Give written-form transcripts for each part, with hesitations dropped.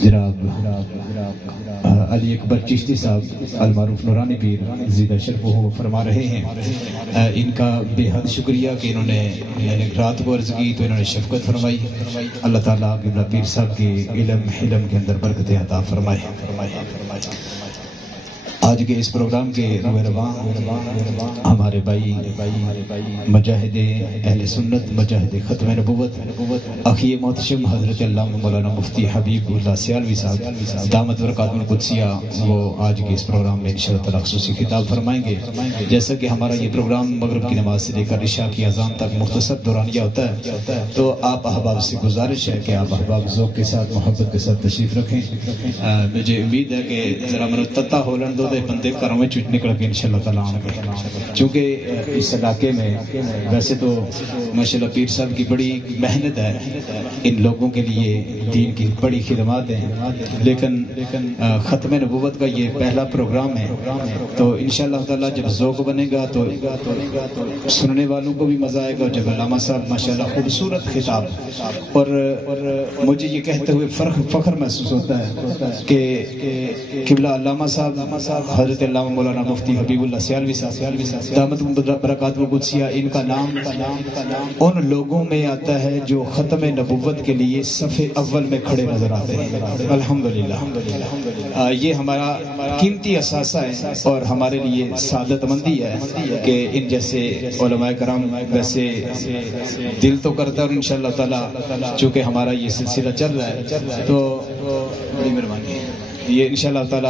جناب علی اکبر چشتی صاحب المعروف نورانی پیر زیدہ شرف وہ فرما رہے ہیں، ان کا بے حد شکریہ کہ انہوں نے رات کو عرض کی تو انہوں نے شفقت فرمائی۔ اللہ تعالیٰ قبلہ پیر صاحب کے علم حلم کے اندر برکت عطا فرمائے۔ آج کے اس پروگرام کے رواں ہمارے بھائی مجاہد اہل سنت، مجاہد ختم نبوت اخی محتشم حضرت علامہ مولانا مفتی حبیب اللہ سیالوی صاحب دامت برکاتہ القدسیہ، وہ آج کے اس پروگرام میں انشاءاللہ تعالی خصوصی خطاب فرمائیں گے۔ جیسا کہ ہمارا یہ پروگرام مغرب کی نماز سے لے کر عشاء کی اذان تک مختصر دورانیہ ہوتا ہے، تو آپ احباب سے گزارش ہے کہ آپ احباب ذوق کے ساتھ، محبت کے ساتھ تشریف رکھیں۔ مجھے امید ہے کہ ذرا منتتا ہولن دو بندے گھروں میں چٹ نکل کے انشاءاللہ تعالیٰ آؤں گے، چونکہ اس علاقے میں ویسے تو ماشاءاللہ پیر صاحب کی بڑی محنت ہے، ان لوگوں کے لیے دین کی بڑی خدمات ہیں، لیکن ختم نبوت کا یہ پہلا پروگرام ہے، تو انشاءاللہ تعالیٰ جب ذوق بنے گا تو سننے والوں کو بھی مزہ آئے گا۔ جب علامہ صاحب ماشاءاللہ خوبصورت خطاب، اور مجھے یہ کہتے ہوئے فخر محسوس ہوتا ہے کہ قبلہ علامہ صاحب حضرت علامہ مولانا مفتی حبیب اللہ سیالوی صاحب دامت برکاتہ القدسیہ، ان کا نام ان لوگوں میں آتا ہے جو ختم نبوت کے لیے صف اول میں کھڑے نظر آتے ہیں۔ الحمدللہ یہ ہمارا قیمتی اثاثہ ہے اور ہمارے لیے سعادت مندی ہے کہ ان جیسے علماء کرام ویسے دل تو کرتا ہے، اور انشاءاللہ تعالی چونکہ ہمارا یہ سلسلہ چل رہا ہے تو بڑی مہربانی ہے یہ انشاءاللہ تعالی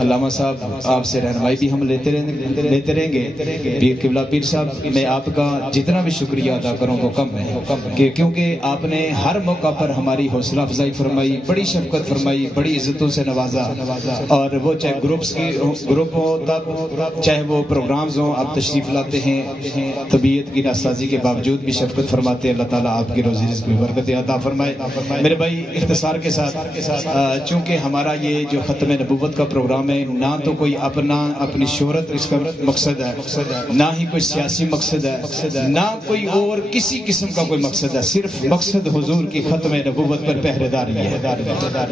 علامہ صاحب آپ سے رہنمائی بھی ہم لیتے رہیں گے۔ قبلہ پیر صاحب میں آپ کا جتنا بھی شکریہ ادا کروں وہ کم ہے، کہ کیونکہ آپ نے ہر موقع پر ہماری حوصلہ افزائی فرمائی، بڑی شفقت فرمائی، بڑی عزتوں سے نوازا، اور وہ چاہے گروپ ہو تب، چاہے وہ پروگرامز ہوں، آپ تشریف لاتے ہیں، طبیعت کی ناسازی کے باوجود بھی شفقت فرماتے ہیں۔ اللہ تعالیٰ آپ کی روزی رزق میں برکت عطا فرمائے۔ میرے بھائی اختصار کے ساتھ، چونکہ ہمارا یہ جو ختم نبوت کا پروگرام ہے، نہ تو کوئی اپنی شہرت اس کا مقصد ہے، نہ ہی کوئی سیاسی مقصد ہے، نہ کوئی اور کسی قسم کا کوئی مقصد ہے، صرف مقصد حضور کی ختم نبوت پر پہرے داری ہے،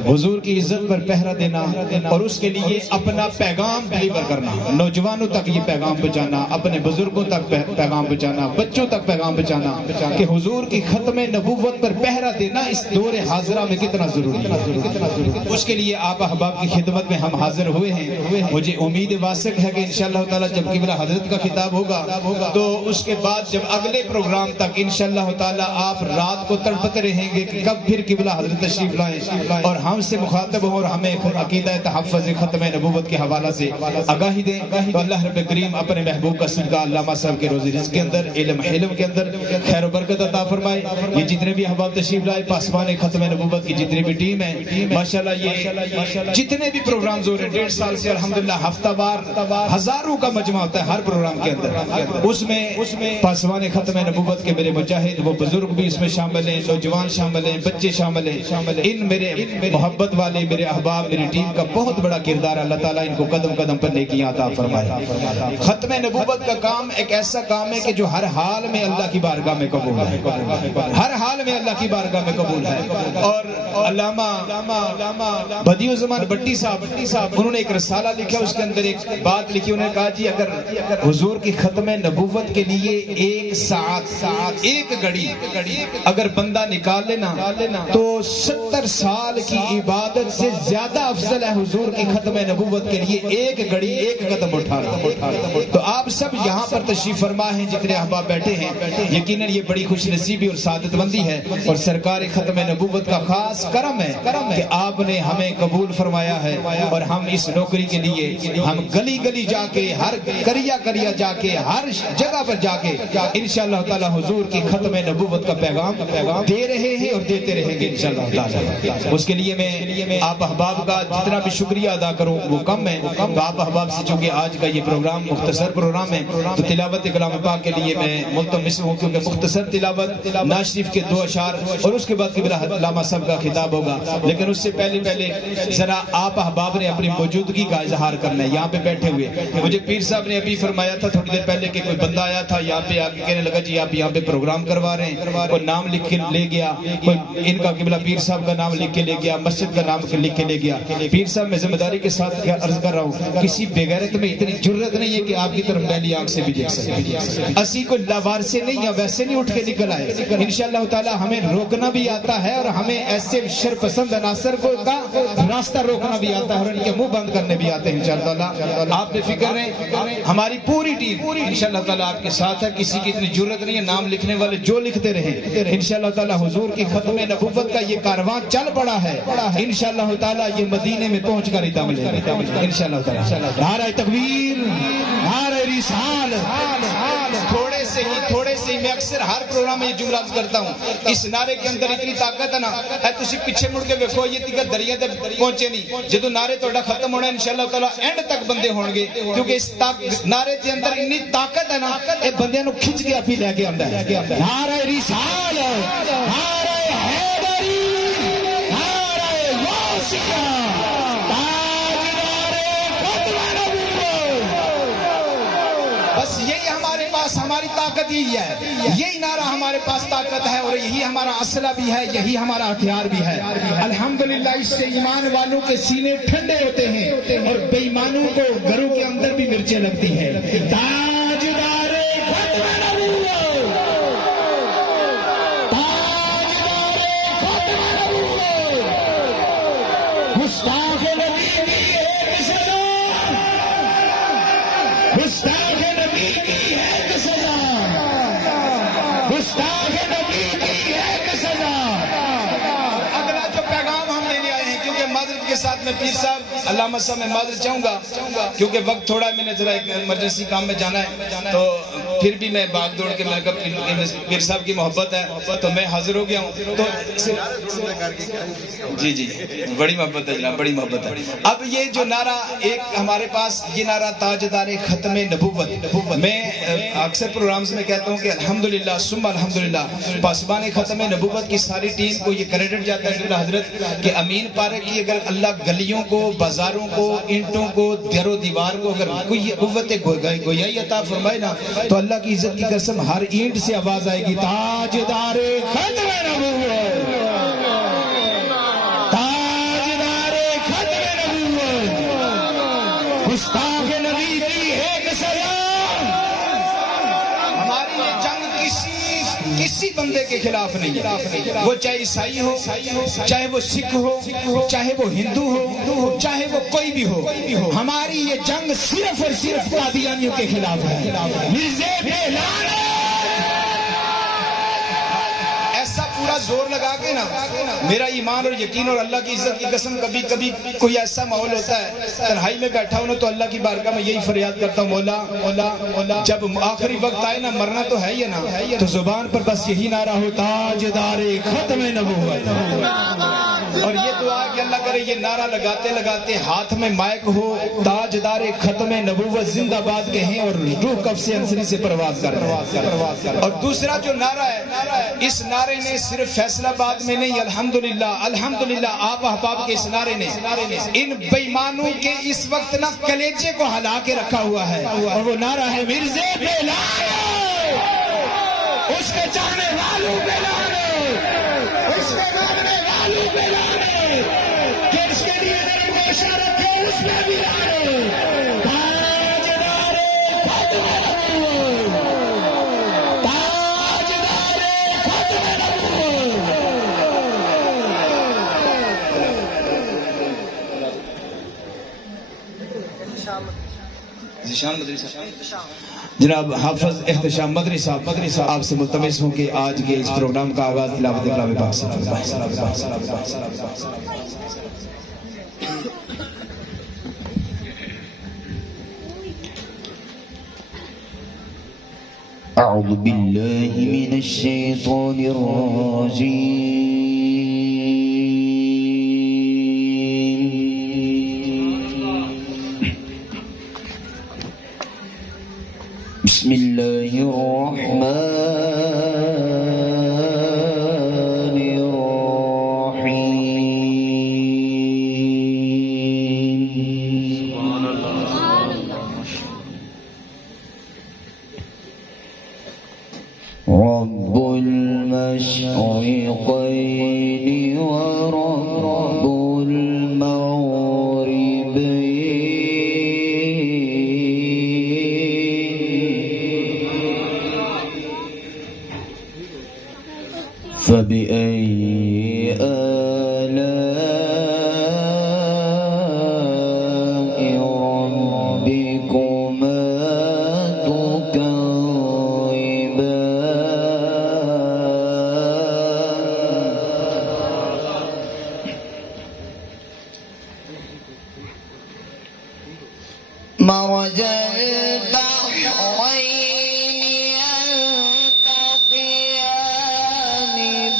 حضور کی عزت پر پہرا دینا، اور اس کے لیے اپنا پیغام ڈلیور کرنا، نوجوانوں تک یہ پیغام پہنچانا، اپنے بزرگوں تک پیغام پہنچانا، بچوں تک پیغام پہنچانا کہ حضور کی ختم نبوت پر پہرا دینا اس دور حاضرہ میں کتنا ضروری ہے۔ اس کے لیے آپ احباب کی خدمت میں ہم حاضر ہوئے ہیں۔ مجھے امید واثق ہے کہ انشاءاللہ تعالی جب قبلہ حضرت کا خطاب ہوگا تو اس کے بعد جب اگلے پروگرام تک انشاءاللہ تعالی آپ رات کو تڑپتے رہیں گے کہ کب پھر قبلہ حضرت تشریف لائیں اور ہم سے مخاطب ہوں اور ہمیں عقیدہ تحفظ ختم نبوت کے حوالہ سے آگاہی دیں۔ تو اللہ رب کریم اپنے محبوب کا صدقہ علامہ صاحب کے روزی رزق کے اندر، علم حلم کے اندر خیر و برکت عطا فرمائے۔ یہ جتنے بھی احباب تشریف لائے، پاسبان ختم نبوت کی جتنی بھی ٹیم ہے، ماشاءاللہ یہ جتنے بھی پروگرامز ہو رہے ہیں 1.5 سال سے الحمدللہ ہفتہ وار ہزاروں کا مجمع ہوتا ہے ہر پروگرام کے اندر، اس میں پاسبان ختم نبوت کے میرے مجاہد، وہ بزرگ بھی اس میں شامل ہیں، نوجوان شامل ہیں، بچے شامل ہیں، ان میرے محبت والے میرے احباب، میری ٹیم کا بہت بڑا کردار ہے۔ اللہ تعالیٰ ان کو قدم قدم پر نیکیاں عطا فرمائے۔ ختم نبوت کا کام ایک ایسا کام ہے کہ جو ہر حال میں اللہ کی بارگاہ میں قبول ہے، ہر حال میں اللہ کی بارگاہ میں قبول ہے۔ اور علامہ بدیع الزمان بٹی صاحب انہوں نے ایک رسالہ لکھا، اس کے اندر ایک بات لکھی، انہوں نے کہا جی اگر حضور کی ختم نبوت کے لیے 1 ساعت 1 گھڑی اگر بندہ نکال لینا تو 70 سال کی عبادت سے زیادہ افضل ہے حضور کی ختم نبوت کے لیے 1 گھڑی 1 قدم اٹھانا۔ تو آپ سب یہاں پر تشریف فرما ہیں، جتنے احباب بیٹھے ہیں، یقیناً یہ بڑی خوش نصیبی اور سعادت مندی ہے، اور سرکار ختم نبوت کا خاص کرم ہے کہ آپ نے ہمیں قبول فرمایا ہے، اور ہم اس نوکری کے لیے ہم گلی گلی جا کے، ہر کریا جا کے، ہر جگہ پر جا کے انشاءاللہ تعالی حضور کی ختم نبوت کا پیغام دے رہے ہیں اور دیتے رہیں گے انشاءاللہ تعالی۔ اس کے لیے میں آپ احباب کا جتنا بھی شکریہ ادا کروں وہ کم ہے۔ آپ احباب سے چونکہ آج کا یہ پروگرام مختصر پروگرام پروگرام ہے تو تلاوت کلام پاک کے لیے میں ملتمس ہوں، کیونکہ مختصر تلاوت نواز شریف کے 2 اشعار اور اس کے بعد قبلہ علامہ صاحب کا خطاب ہوگا، لیکن اس سے پہلے ذرا آپ احباب نے اپنی موجودگی کا اظہار کرنا ہے یہاں پہ بیٹھے ہوئے۔ مجھے پیر صاحب نے ابھی فرمایا تھا تھوڑی دیر پہلے کہ کوئی بندہ آیا تھا یہاں پہ آ کے کہنے لگا جی آپ یہاں پہ پروگرام کروا رہے ہیں، کوئی نام لکھ کے لے گیا، کوئی ان کا قبلہ پیر صاحب کا نام لکھ کے لے گیا، مسجد کا نام لکھ کے لے گیا۔ پیر صاحب میں ذمہ داری کے ساتھ عرض کر رہا ہوں کسی بغیرت میں اتنی جرت نہیں ہے کہ آپ کی طرف پہلی آنکھ سے بھی دیکھ سکے، اسی کو لاوار سے نہیں یا ویسے نہیں اٹھ کے نکل آئے۔ انشاءاللہ تعالی ہمیں روکنا بھی آتا ہے اور ہمیں ایسے شرپسند عناصر کو کا راستہ روکنا بھی آتا ہے اور ان کے منہ بند کرنے بھی آتے ہیں انشاءاللہ۔ آپ بے فکر رہیں، ہماری پوری ٹیم انشاءاللہ تعالی آپ کے ساتھ ہے، کسی کی اتنی جرت نہیں ہے، نام لکھنے والے جو لکھتے رہیں انشاءاللہ تعالی۔ حضور کی ختم نبوت کا یہ کارواں چل پڑا ہے، انشاءاللہ تعالی یہ مدینے میں پہنچ کر ہی دم لے گا انشاءاللہ تعالی۔ نعرہ تکبیر، نعرہ رسالت۔ تھوڑے سے ہی میں اکثر ہر پروگرام میں یہ جملہ کرتا ہوں، اس نعرے کے اندر اتنی طاقت ہے نا، اے تسی پیچھے مڑ کے دیکھو یہ تک دریا تے پہنچے نہیں، جدوں نعرے تہاڈا ختم ہونا انشاءاللہ تعالی اینڈ تک بندے ہون گے، کیونکہ اس نعرے کے اندر اتنی طاقت ہے نا اے بندیاں نو کھچ کے اپی لے کے آندا ہے۔ نعرہ رسالت، نعرہ حیدری، نعرہ غوثیہ، بس یہی ہمارے پاس ہماری طاقت یہی ہے، یہی نعرہ ہمارے پاس طاقت ہے اور یہی ہمارا اسلحہ بھی ہے، یہی ہمارا ہتھیار بھی ہے۔ الحمدللہ اس سے ایمان والوں کے سینے ٹھنڈے ہوتے ہیں اور بے ایمانوں کو گھروں کے اندر بھی مرچیں لگتی ہیں۔ تاجدار ختم نبوت، تاجدار ختم نبوت، گستاخ نبی کی ایک سزا، گستاخ نبی کی ایک سزا، گستاخ نبی کی ایک سزا۔ اگلا جو پیغام ہم لینے آئے ہیں، کیونکہ معذرت کے ساتھ میں پیر صاحب علامہ صاحب میں معذرت چاہوں گا کیونکہ وقت تھوڑا ہے، میں نے ذرا ایک ایمرجنسی کام میں جانا ہے، تو پھر بھی میں بھاگ دوڑ کے میں نے کہا پیر صاحب کی محبت ہے تو میں حاضر ہو گیا ہوں، تو جی بڑی محبت ہے جناب، بڑی محبت ہے۔ اب یہ جو نعرہ ایک ہمارے پاس یہ نعرہ تاجدار ختم نبوت، میں اکثر پروگرامز میں کہتا ہوں کہ الحمدللہ ثم الحمدللہ پاسبان ختم نبوت کی ساری ٹیم کو یہ کریڈٹ جاتا ہے کہ حضرت کہ امین پارے کی اگر اللہ گلیوں کو، بازاروں کو، اینٹوں کو، در و دیوار کو اگر کوئی قوت گویائی عطا فرمائے نا تو اللہ کی عزت کی قسم ہر اینٹ سے آواز آئے گی تاجدار ختم نبوت، تاجدار ختم نبوت، گستاخ نبی کی ایک سزا۔ ہماری یہ جنگ کسی بندے کے خلاف نہیں ہے، وہ چاہے عیسائی ہو، چاہے وہ سکھ ہو، چاہے وہ ہندو ہو، چاہے وہ کوئی بھی ہو، ہماری یہ جنگ صرف اور صرف قادیانیوں کے خلاف ہے۔ مرزے پہ لعنت، ایسا پورا زور لگا کے نا میرا ایمان اور یقین اور اللہ کی عزت کی قسم کبھی کبھی کوئی ایسا ماحول ہوتا ہے تنہائی میں بیٹھا ہوں تو اللہ کی بارگاہ میں یہی فریاد کرتا ہوں، مولا مولا مولا جب آخری وقت آئے نا، مرنا تو ہے ہی نا، تو زبان پر بس یہی نعرہ ہو تاجدار ختم نبوت، اور یہ دعا کہ اللہ کرے یہ نعرہ لگاتے لگاتے ہاتھ میں مائک ہو، تاجدار ختم نبوت زندہ باد کہیں اور روح کف سے انسری سے پرواز کر۔ اور دوسرا جو نعرہ ہے، اس نعرے نے صرف فیصلہ آباد میں نہیں، الحمدللہ آپ احباب کے اس نعرے نے ان بے ایمانوں کے اس وقت نہ کلیجے کو ہلا کے رکھا ہوا ہے، اور وہ نعرہ ہے مرزے پہ لعنت، اس کے چاہنے والوں پہ لعنت، اس کے ماننے والوں پہ لعنت، کہ اس کے لیے نرم گوشہ رکھے اس میں بھی لعنت۔ تاجدار ختم نبوت، تاجدار ختم نبوت۔ جناب حافظ احتشام مدنی صاحب آپ سے ملتمس ہوں کہ آج کے اس پروگرام کا آغاز تلاوت کلام پاک سے اعوذ باللہ من الشیطان الرجیم الله الرحمن الرحيم. رب المشرقين ورب المغربين فبأي آلاء ربكما مرج البحرين يلتقيان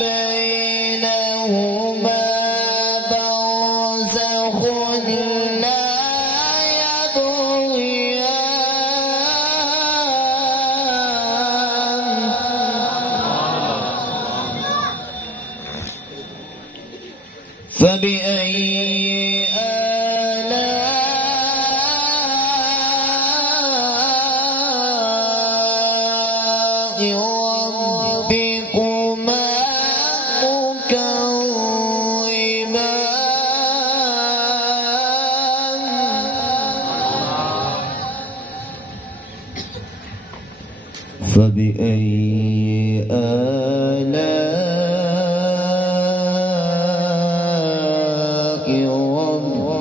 بينهما برزخ لا يبغيان فبأي ربكما تكذبان فبأي آلاء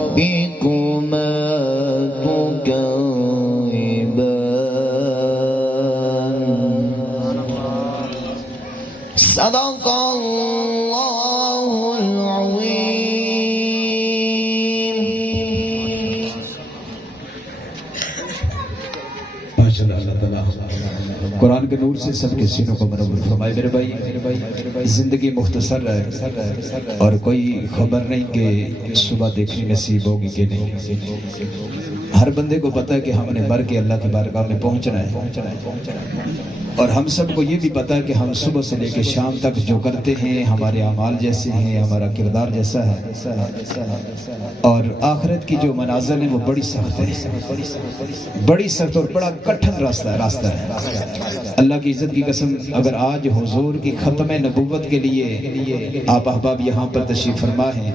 ربكما تكذبان صدق الله العظيم. ماشاءاللہ اللہ تعالیٰ قرآن کے نور سے سب کے سینوں کو منور فرمائے. میرے بھائی زندگی مختصر ہے اور کوئی خبر نہیں کہ صبح دیکھنی نصیب ہوگی کہ نہیں. ہر بندے کو پتا ہے کہ ہم نے مر کے اللہ کی بارگاہ میں پہنچنا ہے اور ہم سب کو یہ بھی پتا ہے کہ ہم صبح سے لے کے شام تک جو کرتے ہیں ہمارے اعمال جیسے ہیں, ہمارا کردار جیسا ہے, اور آخرت کی جو منازل ہیں وہ بڑی سخت ہے, بڑی سخت اور بڑا کٹھن راستہ ہے. اللہ کی عزت کی قسم, اگر آج حضور کی ختم نبوت کے لیے آپ احباب یہاں پر تشریف فرما ہیں,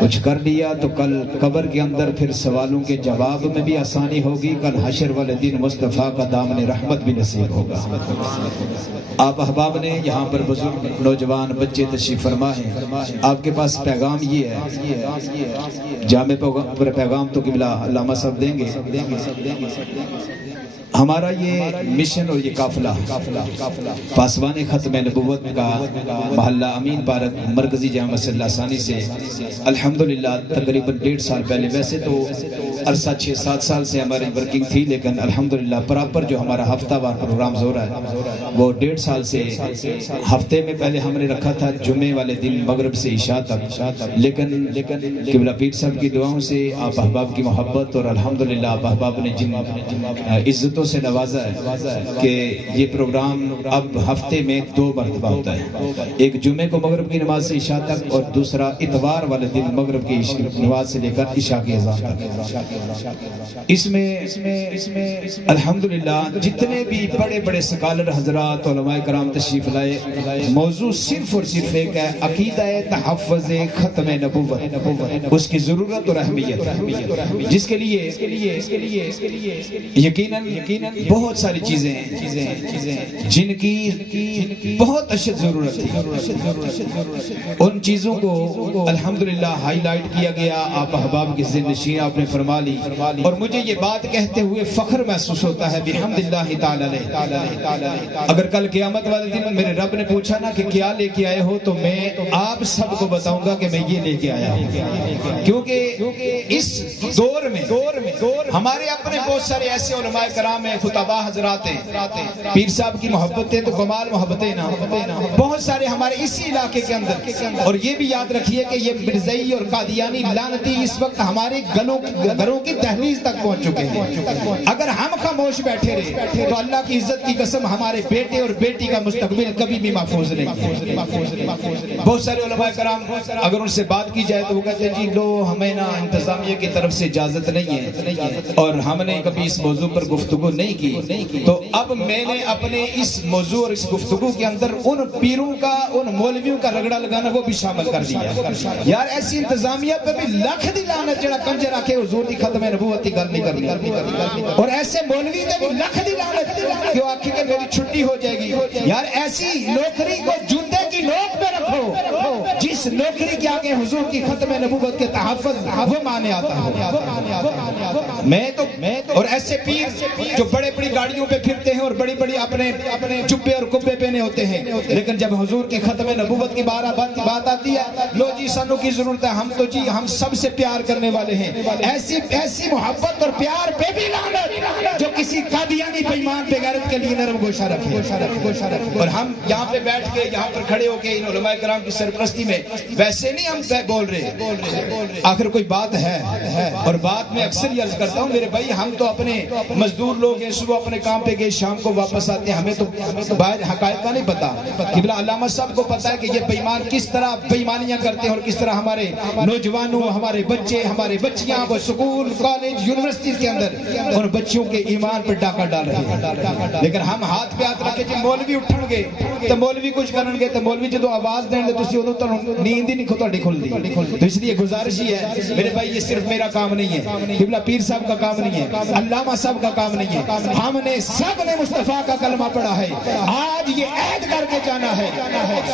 کچھ کر لیا تو کل قبر کے اندر پھر سوالوں کے جواب میں بھی آسانی ہوگی, کل حشر والے دن مصطفیٰ کا دامن رحمت بھی نصیب ہوگا. آپ احباب نے یہاں پر بزرگ نوجوان بچے تشریف فرما ہیں, آپ کے پاس پیغام یہ ہے, جامع پیغام تو قبلہ علامہ صاحب دیں گے. ہمارا یہ مشن اور یہ قافلہ پاسبان ختم نبوت کا محلہ امین پارک مرکزی جامع صلی ثانی سے الحمدللہ تقریباً 1.5 سال پہلے, ویسے تو عرصہ 6-7 سال سے ہماری ورکنگ تھی, لیکن الحمدللہ پراپر جو ہمارا ہفتہ وار پروگرام ہو رہا ہے وہ 1.5 سال سے ہفتے میں پہلے ہم نے رکھا تھا جمعے والے دن مغرب سے عشاء تک, لیکن قبلہ پیر صاحب کی دعاؤں سے آپ احباب کی محبت اور الحمدللہ آپ احباب نے جن عزتوں سے نوازا ہے کہ یہ پروگرام اب ہفتے میں 2 مرتبہ ہوتا ہے, ایک جمعے کو مغرب کی نماز سے عشاء تک اور دوسرا اتوار والے دن مغرب کی نماز سے لے کر عشاء کی اذان تک. اس میں الحمدللہ جتنے بھی بڑے بڑے سکالر حضرات علماء کرام تشریف لائے, موضوع صرف اور صرف ایک ہے, عقیدہ تحفظ ختم نبوت, اس کی ضرورت اور اہمیت, جس کے لیے یقیناً بہت ساری چیزیں ہیں جن کی بہت اشد ضرورت تھی. ان چیزوں کو الحمدللہ ہائی لائٹ کیا گیا, آپ احباب کی ذہن نشین آپ نے فرما لی, اور مجھے یہ بات کہتے ہوئے فخر محسوس ہوتا ہے بحمد اللہ تعالی اگر کل قیامت والے دن میرے رب نے پوچھا نا کہ کیا لے کے آئے ہو، تو میں آپ سب کو بتاؤں گا کہ میں یہ لے کے آیا ہوں، کیونکہ اس دور میں ہمارے اپنے بہت سارے ایسے علماء کرام ہیں، خطباء حضرات ہیں، پیر صاحب کی محبتیں تو کمال محبتیں نا، بہت سارے ہمارے اسی علاقے کے اندر. اور یہ بھی یاد رکھیے کہ یہ مرزائی اور قادیانی لعنتی اس وقت ہمارے گھروں کی دہلیز تک پہنچ چکے ہیں. اگر ہم خاموش بیٹھے رہے تو اللہ کی عزت کی قسم ہمارے بیٹے اور بیٹی کا مستقبل کبھی بھی محفوظ نہیں ہے. بہت سارے علماء کرام اگر ان سے بات کی جائے تو وہ کہتے ہیں جی لو ہمیں نا انتظامیہ کی طرف سے اجازت نہیں ہے اور ہم نے کبھی اس موضوع پر گفتگو نہیں کی. تو اب میں نے اپنے اس موضوع اور اس گفتگو کے اندر ان پیروں کا، ان مولویوں کا رگڑا لگانا وہ بھی شامل کر دیا. یار ایسی انتظامیہ پہ بھی لاکھ دی لعنت جڑا کنجر آکے حضور دی ختم نبوت کی گل نہیں کرنی، اور ایسے مولوی تے بھی لاکھ دی لعنت کہ وہ آکھے کہ میری چھٹی ہو جائے گی. یار ایسی نوکری کو جوتے کی نوک پہ رکھو جس نوکری کے آگے حضور کی ختم نبوت کے تحفظ وہ مانے آتا ہے. میں تو اور ایسے پیر جو بڑے بڑی گاڑیوں پہ پھرتے ہیں اور بڑی بڑی اپنے چپے اور کبے پہنے ہوتے ہیں، لیکن جب حضور کی ختم نبوت کی بات آتی ہے، لو جی سانو کی ضرورت ہے، ہم تو جی ہم سب سے پیار کرنے والے ہیں. ایسی محبت اور پیار پہ بھی لعنت جو کسی قادیانی بے ایمان بے غیرت کے لیے نرم گوشہ رکھے. اور ہم یہاں پہ بیٹھ کے یہاں پر کھڑے ہو کے ان علماء کرام کی سرپرستی میں ویسے نہیں ہم بول رہے، آخر کوئی بات ہے. اور بات میں اکثر یہ عرض کرتا ہوں میرے بھائی، ہم تو اپنے مزدور لوگ ہیں، صبح اپنے کام پہ گئے شام کو واپس آتے ہیں، ہمیں تو باہر حقائق کا نہیں پتا. قبلہ علامہ صاحب کو پتا ہے کہ یہ بے ایمان کس طرح بے ایمانیاں کرتے ہیں اور کس طرح ہمارے نوجوانوں، ہمارے بچے، ہمارے بچیاں وہ سکول کالج یونیورسٹی کے اندر ان بچوں کے ایمان پر ڈاکہ ڈال رہے ہیں. لیکن ہم ہاتھ پہ ہاتھ رکھے جی مولوی اٹھن گے تو مولوی کچھ کرن گے تو مولوی جدو آواز دیں گے تو اسی ادو نیند ہی نہیں تہاڈی کھلدی. تو اس لیے گزارش ہی ہے میرے بھائی، یہ صرف میرا کام نہیں ہے، قبلہ پیر صاحب کا کام نہیں ہے، علامہ صاحب کا کام نہیں ہے، ہم نے سب نے مصطفیٰ کا کلمہ پڑھا ہے. آج یہ عہد کر کے جانا ہے.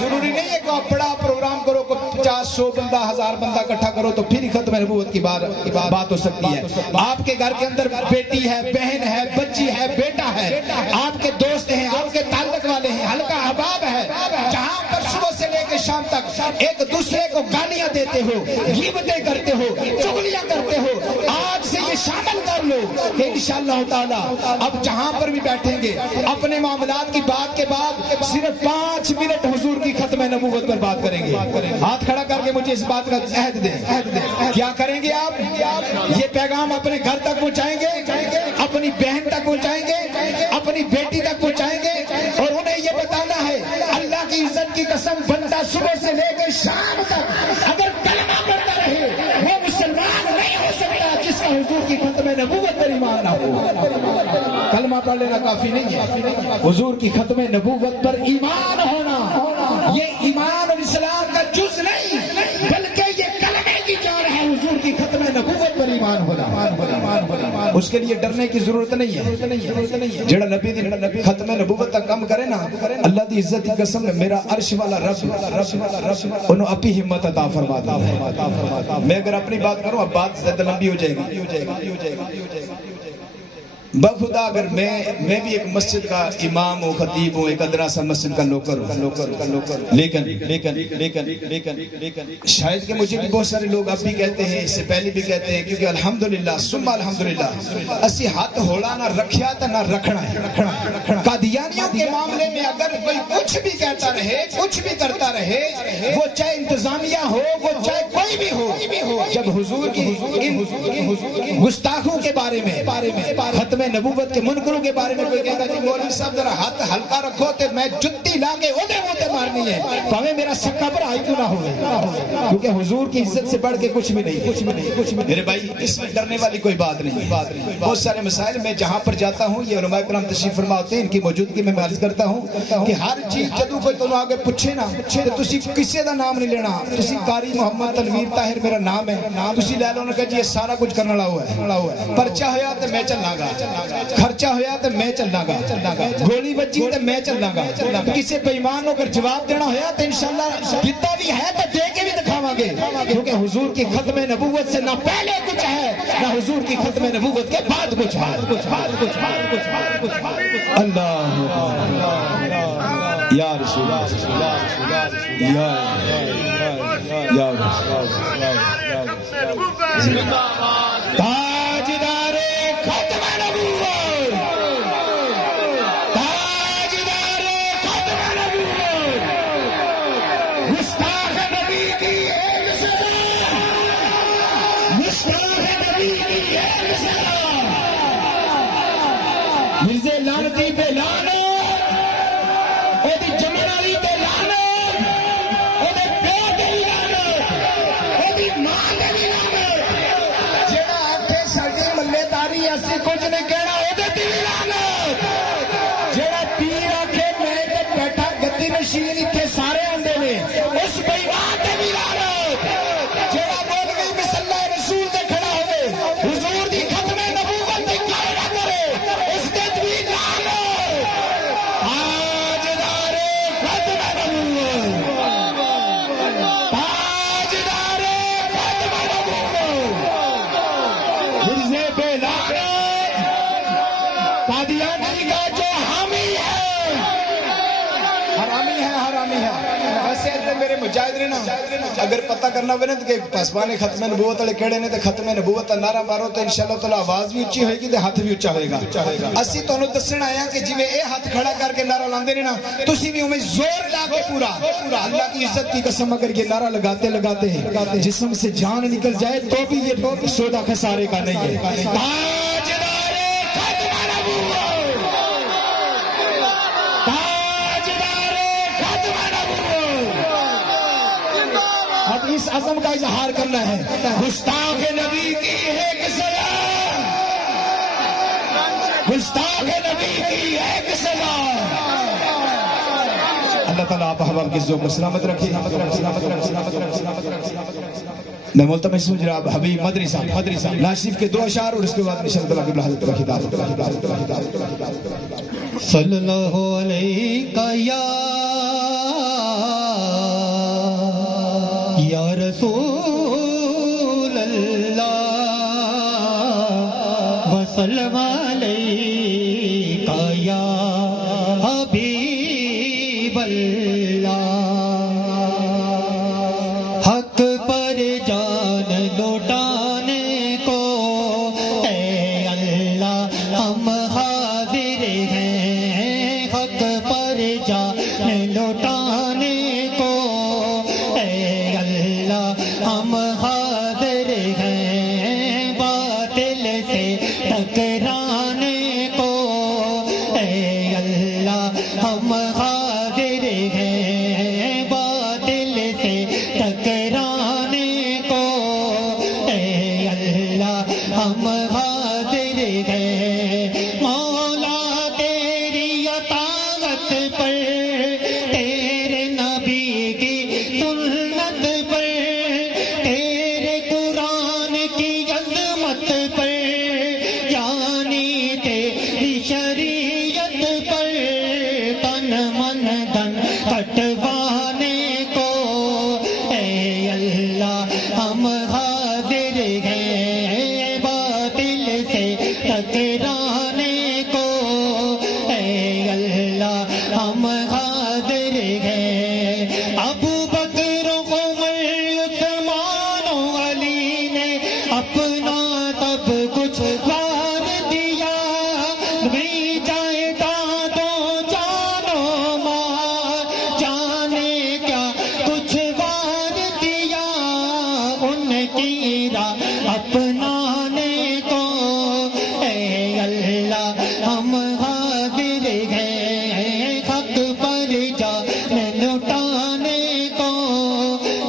ضروری نہیں ہے کہ آپ بڑا پروگرام کرو، 50 100 بندہ 1000 بندہ اکٹھا کرو تو پھر ہی ختم نبوت کی بات ہو سکتی ہے. آپ کے گھر کے اندر بیٹی ہے، بہن ہے، بچی ہے، بیٹا ہے، آپ کے دوست ہیں، آپ کے تعلق والے ہیں، حلقہ احباب ہے، جہاں پر صبح سے لے کے شام تک ایک دوسرے کو گالیاں دیتے ہو، غیبتیں کرتے ہو، چغلیاں کرتے ہو، آج سے یہ شامل کر لو کہ انشاءاللہ تعالی اب جہاں پر بھی بیٹھیں گے اپنے معاملات کی بات کے بعد صرف 5 منٹ حضور کی ختم نبوت پر بات کریں گے. ہاتھ کھڑا کر کے مجھے اس بات کا عہد دیں. کیا کریں گے آپ؟ یہ پیغام اپنے گھر تک پہنچائیں گے، اپنی بہن تک پہنچائیں گے، اپنی بیٹی تک پہنچائیں گے، اور انہیں یہ بتانا ہے اللہ کی عزت کی قسم بندہ صبح سے لے کے شام تک اگر کلمہ پڑھتا رہے وہ مسلمان نہیں ہو سکتا جس کا حضور کی ختم نبوت پر ایمان نہ ہو. کلمہ پڑھ لینا کافی نہیں ہے، حضور کی ختم نبوت پر ایمان ہونا یہ ایمان اور اسلام کا جز نہیں بلکہ یہ کلمے کی جان ہے. حضور کی ختم نبوت پر ایمان ہونا، اس کے لیے ڈرنے کی ضرورت نہیں ہے. جڑا نبی ختم نبوت تک کم کرے نا، اللہ دی عزت کی قسم میرا عرش والا رب انہوں اپنی ہمت عطا فرما دے. میں اگر اپنی بات کروں اب بات زیادہ لمبی ہو جائے گی. بخدا اگر میں بھی ایک مسجد کا امام ہوں، خطیب ہوں، ایک ادنا سا مسجد کا نوکر ہوں، لیکن شاید کہ مجھے بھی بہت سارے لوگ اب بھی کہتے ہیں، اس سے پہلے بھی کہتے ہیں، کیونکہ الحمدللہ ثم الحمدللہ اسی ہاتھ ہولا نہ رکھیا تا نہ رکھنا ہے. قادیانیوں کے معاملے میں اگر کوئی کچھ بھی کہتا رہے، کچھ بھی کرتا رہے، وہ چاہے انتظامیہ ہو، وہ چاہے کوئی بھی ہو، جب حضور کی گستاخوں کے بارے میں ختم نبوت کے منکروں کے بارے میں کوئی کہتا ہے مولوی صاحب ذرا ہاتھ ہلکا رکھو تے میں جتی لا کے اوتے مارنی ہے پاوے میرا سکا پر آئی کیوں نہ ہوئے، کیونکہ حضور کی عزت سے بڑھ کے کچھ بھی نہیں. میرے بھائی اس میں ڈرنے والی کوئی بات نہیں. بہت سارے مسائل میں جہاں پر جاتا ہوں یہ علماء کرام تشریف فرما ہوتے ہیں، ان کی موجودگی میں عرض کرتا ہوں کہ ہر چیز جدوں کوئی آگے پوچھے نا تو تسی کسی دا نام نہیں لینا، تسی قاری محمد تنویر طاہر میرا نام ہے، تسی لے لو انہوں نے کہا جی یہ سارا کچھ کرنے والا ہوا ہے پرچہ ہویا تے میں چلنا گا خرچہ ہویا تے میں چلنا گا گولی بچی تے میں چلنا گا کسی بے ایمان کو اگر جواب دینا ہویا تو انشاءاللہ دیتا بھی ہے تو دے کے بھی دکھاواں گے کیونکہ حضور کی ختم نبوت سے نہ پہلے کچھ ہے نہ حضور کی ختم نبوت کے بعد کچھ ہے اللہ یا رسول یا تاجدار ختم نبوت تاجدار ختم نبوت گستاخ نبی کی ایک سزا گستاخ نبی کی ایک سزا مرزے لعنتی پہ لعنت میرے مجاہد نے نا اگر پتہ کرنا ہوئے نا کہ پاسبان ختم نبوت والے کیڑے نے تے ختم نبوت دا نعرہ مارو تو انشاءاللہ تعالی آواز بھی اونچی ہوئے گی تے ہاتھ بھی اونچا ہوئے گا اسی تانوں دسن آیا کہ جویں اے ہاتھ کھڑا کر کے نعرہ لاندے نے نا تسی بھی اوویں زور لا کے پورا اللہ کی عزت کی قسم اگر یہ نعرہ لگاتے لگاتے جسم سے جان نکل جائے تو بھی یہ سودا خسارے کا نہیں ہے اس عزم کا اظہار کرنا ہے گستاخ نبی کی ایک سزا گستاخ نبی کی ایک سزا اللہ تعالیٰ آپ احباب کی ذوق سلامت رکھے میں ملتمس ہوں جناب حبیب مدری صاحب ناشریف کے 2 اشعار اور اس کے بعد نشان اللہ کی حضرت کا خطاب صلی اللہ علیہ یا رسول اللہ وسلم علیکہ یا حبیب اللہ حق پر جان لوٹانے کو اے اللہ ہم حاضر ہیں حق پر جان لوٹانے کو اے اللہ ہم حاضر ہیں باطل سے ٹکرانے کو اے اللہ ہم حاضر ہیں باطل سے ٹکرانے کو اے اللہ ہم حاضر ہیں مولا تیری اطاعت پر تیرے نبی کی سنت پر تیرے قرآن کی عظمت پر یعنی تیری شریعت پر تن من دن کٹوانے کو اے اللہ ہم حاضر ہیں باطل سے ٹکرانے کو اے اللہ ہم حاضر ہیں ابو بکر عمر عثمان و علی نے اپنا سب کچھ وار دیا بھی جائیدادوں جانو مال جانے کیا کچھ وار دیا ان کی راہ اپنانے کو اے اللہ ہم حاضر ہیں حق پر جان لوٹانے کو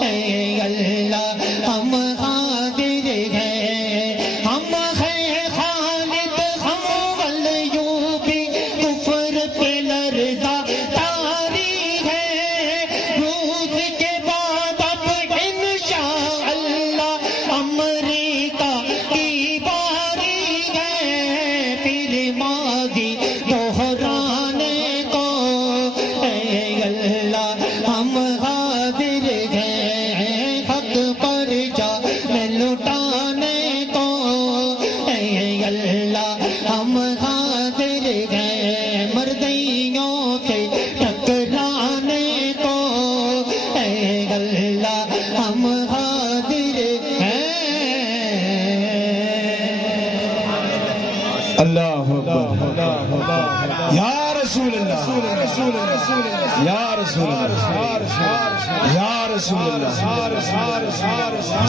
اے اللہ ہم حاضر ہیں ہم ہیں خالد ہم ولیوبی کفر پہ لرزہ تاری ہے روز کے بعد اب انشاءاللہ اللہ اکبر یا رسول اللہ یا رسول اللہ یا رسول اللہ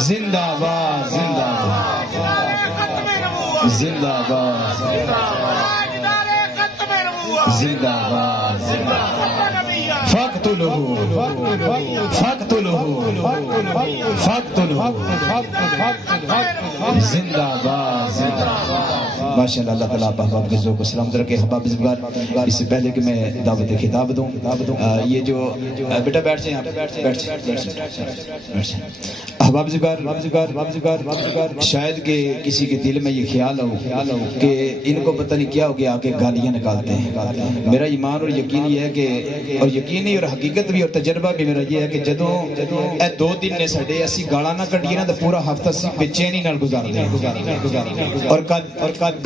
زندہ باد زندہ باد زندہ باد زندہ باد فاقتلوہ فاقتلوہ فاقتلوہ زندہ باد زندہ باد ماشاء اللہ. اللہ تعالیٰ آپ احباب کے ذوق و سلامت رکھے. احباب ازگار اس سے پہلے کہ میں دعوت خطاب دوں یہ جو بیٹا بیٹھ جائیں احباب ازگار شاید کہ کسی کے دل میں یہ خیال ہو کہ ان کو پتہ نہیں کیا ہو گیا کہ گالیاں نکالتے ہیں. میرا ایمان اور یقین یہ ہے کہ اور یقینی اور حقیقت بھی اور تجربہ بھی میرا یہ ہے کہ جدوں اے 2 دن نے سڈے اسی گالاں نہ کڈیے نا تو پورا ہفتہ سی بے چینی نال گزارتے ہیں. اور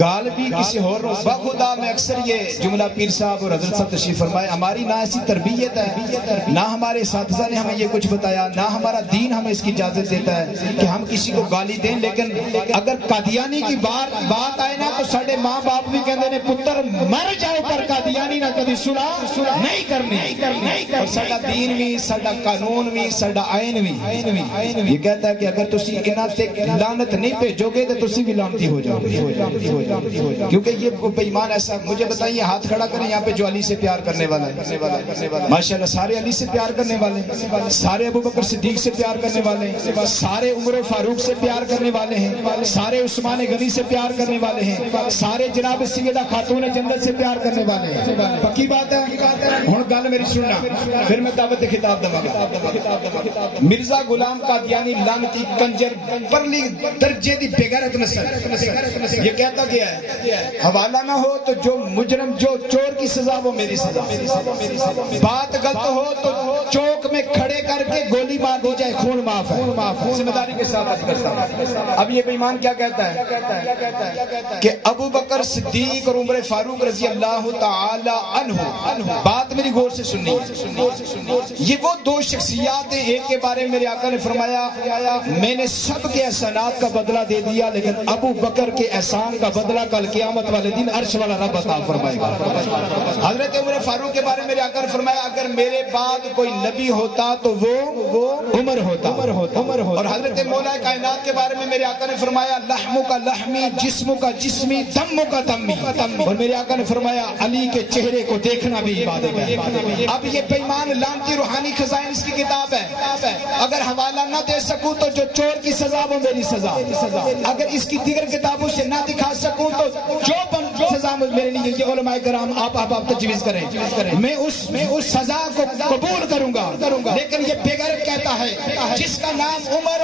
گال بھی کسی اور بخدا میں اکثر یہ جملہ پیر صاحب اور حضرت صاحب تشریف فرمائے ہماری نہ ایسی تربیت ہے نہ ہمارے اساتذہ نے ہمیں یہ کچھ بتایا نہ ہمارا دین ہمیں اس کی اجازت دیتا ہے کہ ہم کسی کو گالی دیں. لیکن اگر قادیانی کی بات آئے نا تو ساڈے ماں باپ بھی کہندے نے پتر مر جاؤ پر قادیانی نہ کبھی سنا نہیں کرنی. اور ساڈا دین بھی ساڈا قانون بھی ساڈا آئین بھی یہ کہتا ہے کہ اگر تسی انہاں تے لعنت نہیں بھیجو گے تو تسی بھی لعنتی ہو جاؤ گے. کیونکہ یہ بے ایمان ایسا مجھے بتائیے ہاتھ کھڑا کریں یہاں پہ جو علی سے پیار کرنے والا ہے ماشاءاللہ سارے علی سے پیار کرنے والے سارے ابو بکر صدیق سے پیار کرنے والے سارے عمر فاروق سے پیار کرنے والے ہیں سارے عثمان غنی سے پیار کرنے والے ہیں سارے جناب سیدہ خاتون جنت سے پیار کرنے والے ہیں. پکی بات ہے. ہن گل میری سننا پھر میں دعوت خطاب دوں گا. مرزا غلام قادیانی لعنتی کنجر پرلی درجے دی بے غیرت نسل یہ کہتا گیا ہے حوالہ نہ ہو تو جو مجرم جو چور کی سزا وہ میری سزا. بات غلط ہو تو چوک میں کھڑے کر کے گولی مار دی جائے خون معاف ہے. ذمہ داری کے ساتھ عرض کرتا ہوں. اب یہ بے ایمان کیا کہتا ہے کہ ابو بکر صدیق اور عمر فاروق رضی اللہ تعالی عنہ بات میری غور سے سننی ہے. یہ وہ 2 شخصیات ہیں ایک کے بارے میں میرے آقا نے فرمایا میں نے سب کے احسانات کا بدلہ دے دیا لیکن ابو بکر کے احسان کا بدلہ کل قیامت والے دن عرش والا رب عطا فرمائے گا. حضرت عمر فاروق کے بارے میں میرے آقا نے فرمایا اگر میرے بعد کوئی نبی ہوتا تو وہ عمر ہوتا. اور حضرت مولا کائنات کے بارے میں میرے آقا نے فرمایا لحموں کا لحمی جسموں کا جسمی دموں کا دمی. اور میرے آقا نے فرمایا علی کے چہرے کو دیکھنا بھی عبادت ہے. اب یہ بے ایمان لعنتی روحانی خزائن اس کی کتاب ہے. اگر حوالہ نہ دے سکوں تو جو چور کی سزا وہ میری سزا. اگر اس کی دیگر کتابوں سے نہ دکھا سکوں تو جو سزا میرے لیے یہ علماء کرام آپ تجویز کریں میں اس سزا کو قبول کروں گا. لیکن یہ بے غیرت کہتا ہے جس کا نام عمر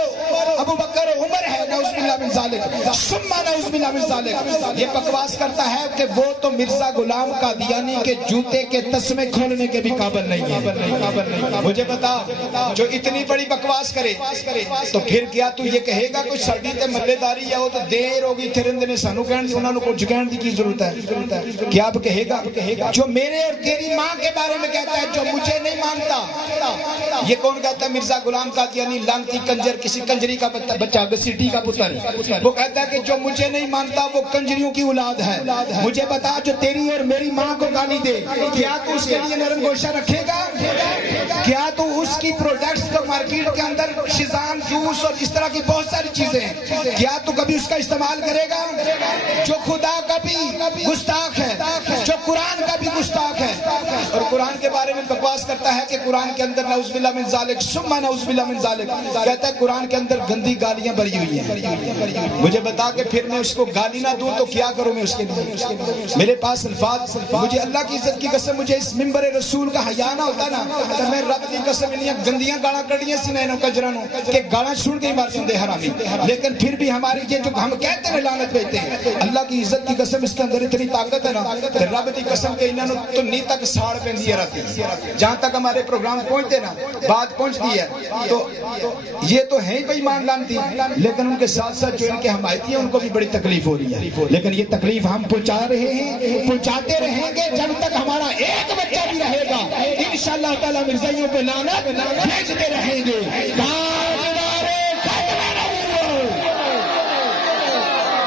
ابو بکر عمر ہے نعوذ باللہ من ذالک ثم نعوذ باللہ من ذالک یہ بکواس کرتا ہے کہ وہ تو مرزا غلام قادیانی کے جوتے کے تسمے کھولنے کے بھی قابل نہیں ہے. مجھے بتا جو اتنی بڑی بکواس کرے تو پھر کیا تو یہ کہے گا کوئی ساڈی تے ملے داری یا وہ تو دیر ہوگی تھرند نے سانو کہن انہاں نو کچھ کہن دی کی ضرورت ہے. کیا اب کہے گا جو میرے اور تیری ماں کے بارے میں کہتا ہے جو مجھے نہیں مانتا. یہ کون کہتا ہے مرزا غلام قادیانی لعنتی کنجر کسی کنجری کا بچہ گسیٹی کا پتر وہ کہتا ہے کہ جو مجھے نہیں مانتا وہ کنجریوں کی اولاد ہے. مجھے بتا جو تیری اور میری ماں کو گالی دے کیا تو اس کے لیے نرم گوشہ رکھے گا؟ کیا تو اس کی پروڈکٹس تو مارکیٹ کے اندر شیزان جوس اور اس طرح کی بہت ساری چیزیں ہیں کیا تو کبھی اس کا استعمال کرے گا؟ جو خدا کا بھی گستاخ ہے جو قرآن کا بھی گستاخ ہے اور قرآن کے بارے میں بکواس کرتا ہے کہ قرآن کے اندر نعوذ باللہ من ذالک ثم نعوذ باللہ من ذالک کہتا ہے قرآن کے اندر گندی گالیاں بھری ہوئی ہیں. مجھے بتا کہ پھر میں اس کو گالی نہ دوں تو کیا کروں میں اس کے لیے. میرے پاس الفاظ مجھے اللہ کی عزت کی قسم مجھے اس منبر رسول کا حیا نہ ہوتا نا کہ میں رب کی قسم انہاں گندیاں گالاں کڈیاں سی نہ کجراں نو کہ گالاں سن کے مار دے حرامی. لیکن پھر بھی ہماری یہ جو ہم کہتے ہیں لعنت بھیجتے ہیں اللہ کی عزت کی قسم اس کے اندر اتنی طاقت ہے نا کہ رب کی قسم کے انہاں نو تو نی تک ساڑ پیندی ہے راتی. جہاں تک ہمارے پروگرام پہنچتے نا بات پہنچتی ہے تو یہ تو ہیں بے ایمان لعنتی لیکن ان کے ساتھ ساتھ جو ان کے حمایتی ہیں ان کو بھی بڑی تکلیف ہو رہی ہے. لیکن یہ تکلیف ہم پہنچا رہے ہیں پہنچاتے رہیں گے جب تک ہمارا ایک بچہ بھی رہے گا انشاءاللہ تعالی مرزائیوں پہ لعنت بھیجتے رہیں گے.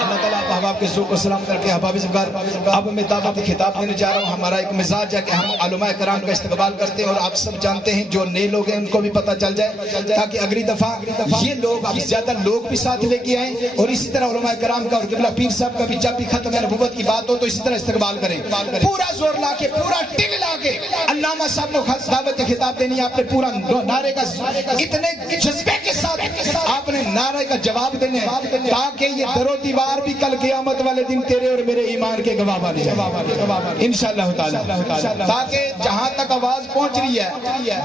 اللہ تعالیٰ احباب کے ذوق و سلام کر کے احباب ذکر اب میں دعوت خطاب دینے جا رہا ہوں. ہمارا ایک مزاج ہے کہ ہم علماء کرام کا استقبال کرتے ہیں اور آپ سب جانتے ہیں جو نئے لوگ ہیں ان کو بھی پتہ چل جائے تاکہ اگلی دفعہ یہ لوگ اب زیادہ لوگ بھی ساتھ لے کے آئیں اور اسی طرح علماء کرام کا اور قبلہ پیر صاحب کا بھی جب بھی ختم نبوت کی بات ہو تو اسی طرح استقبال کریں. پورا زور لا کے پورا ٹل لا کے علامہ صاحب کو دعوت خطاب دینی. آپ نے پورا نعرے کا اتنے جذبے کے ساتھ آپ نے نعرے کا جواب دینے تاکہ یہ در و دیوار بھی کل قیامت والے دن تیرے اور میرے ایمان کے گواہ بن جائے انشاءاللہ تعالی. تاکہ جہاں تک آواز پہنچ رہی ہے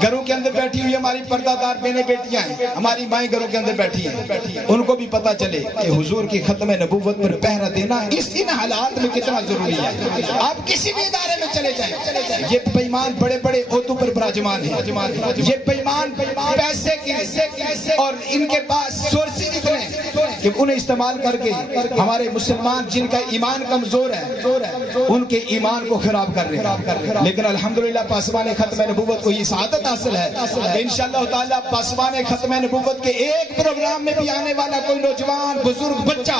گھروں کے اندر بیٹھی ہوئی ہماری پردہ دار بہنیں بیٹیاں ہیں, ہماری مائیں گھروں کے اندر بیٹھی ہیں, ان کو بھی پتہ چلے کہ حضور کی ختم نبوت پر پہرا دینا ان حالات میں کتنا ضروری ہے. آپ کسی بھی ادارے میں چلے جائیں, یہ بےمان بڑے بڑے عہدوں پر براجمان ہیں, یہ بےمان پیسے کی اور ان کے پاس سورسز اتنے کہ انہیں استعمال کر کے ہمارے مسلمان جن کا ایمان کمزور ہے ان کے ایمان کو خراب کر رہے ہیں. لیکن الحمدللہ پاسبان ختم نبوت کو یہ سعادت حاصل ہے کہ انشاءاللہ تعالی پاسبان ختم نبوت کے ایک پروگرام میں بھی آنے والا کوئی نوجوان بزرگ بچہ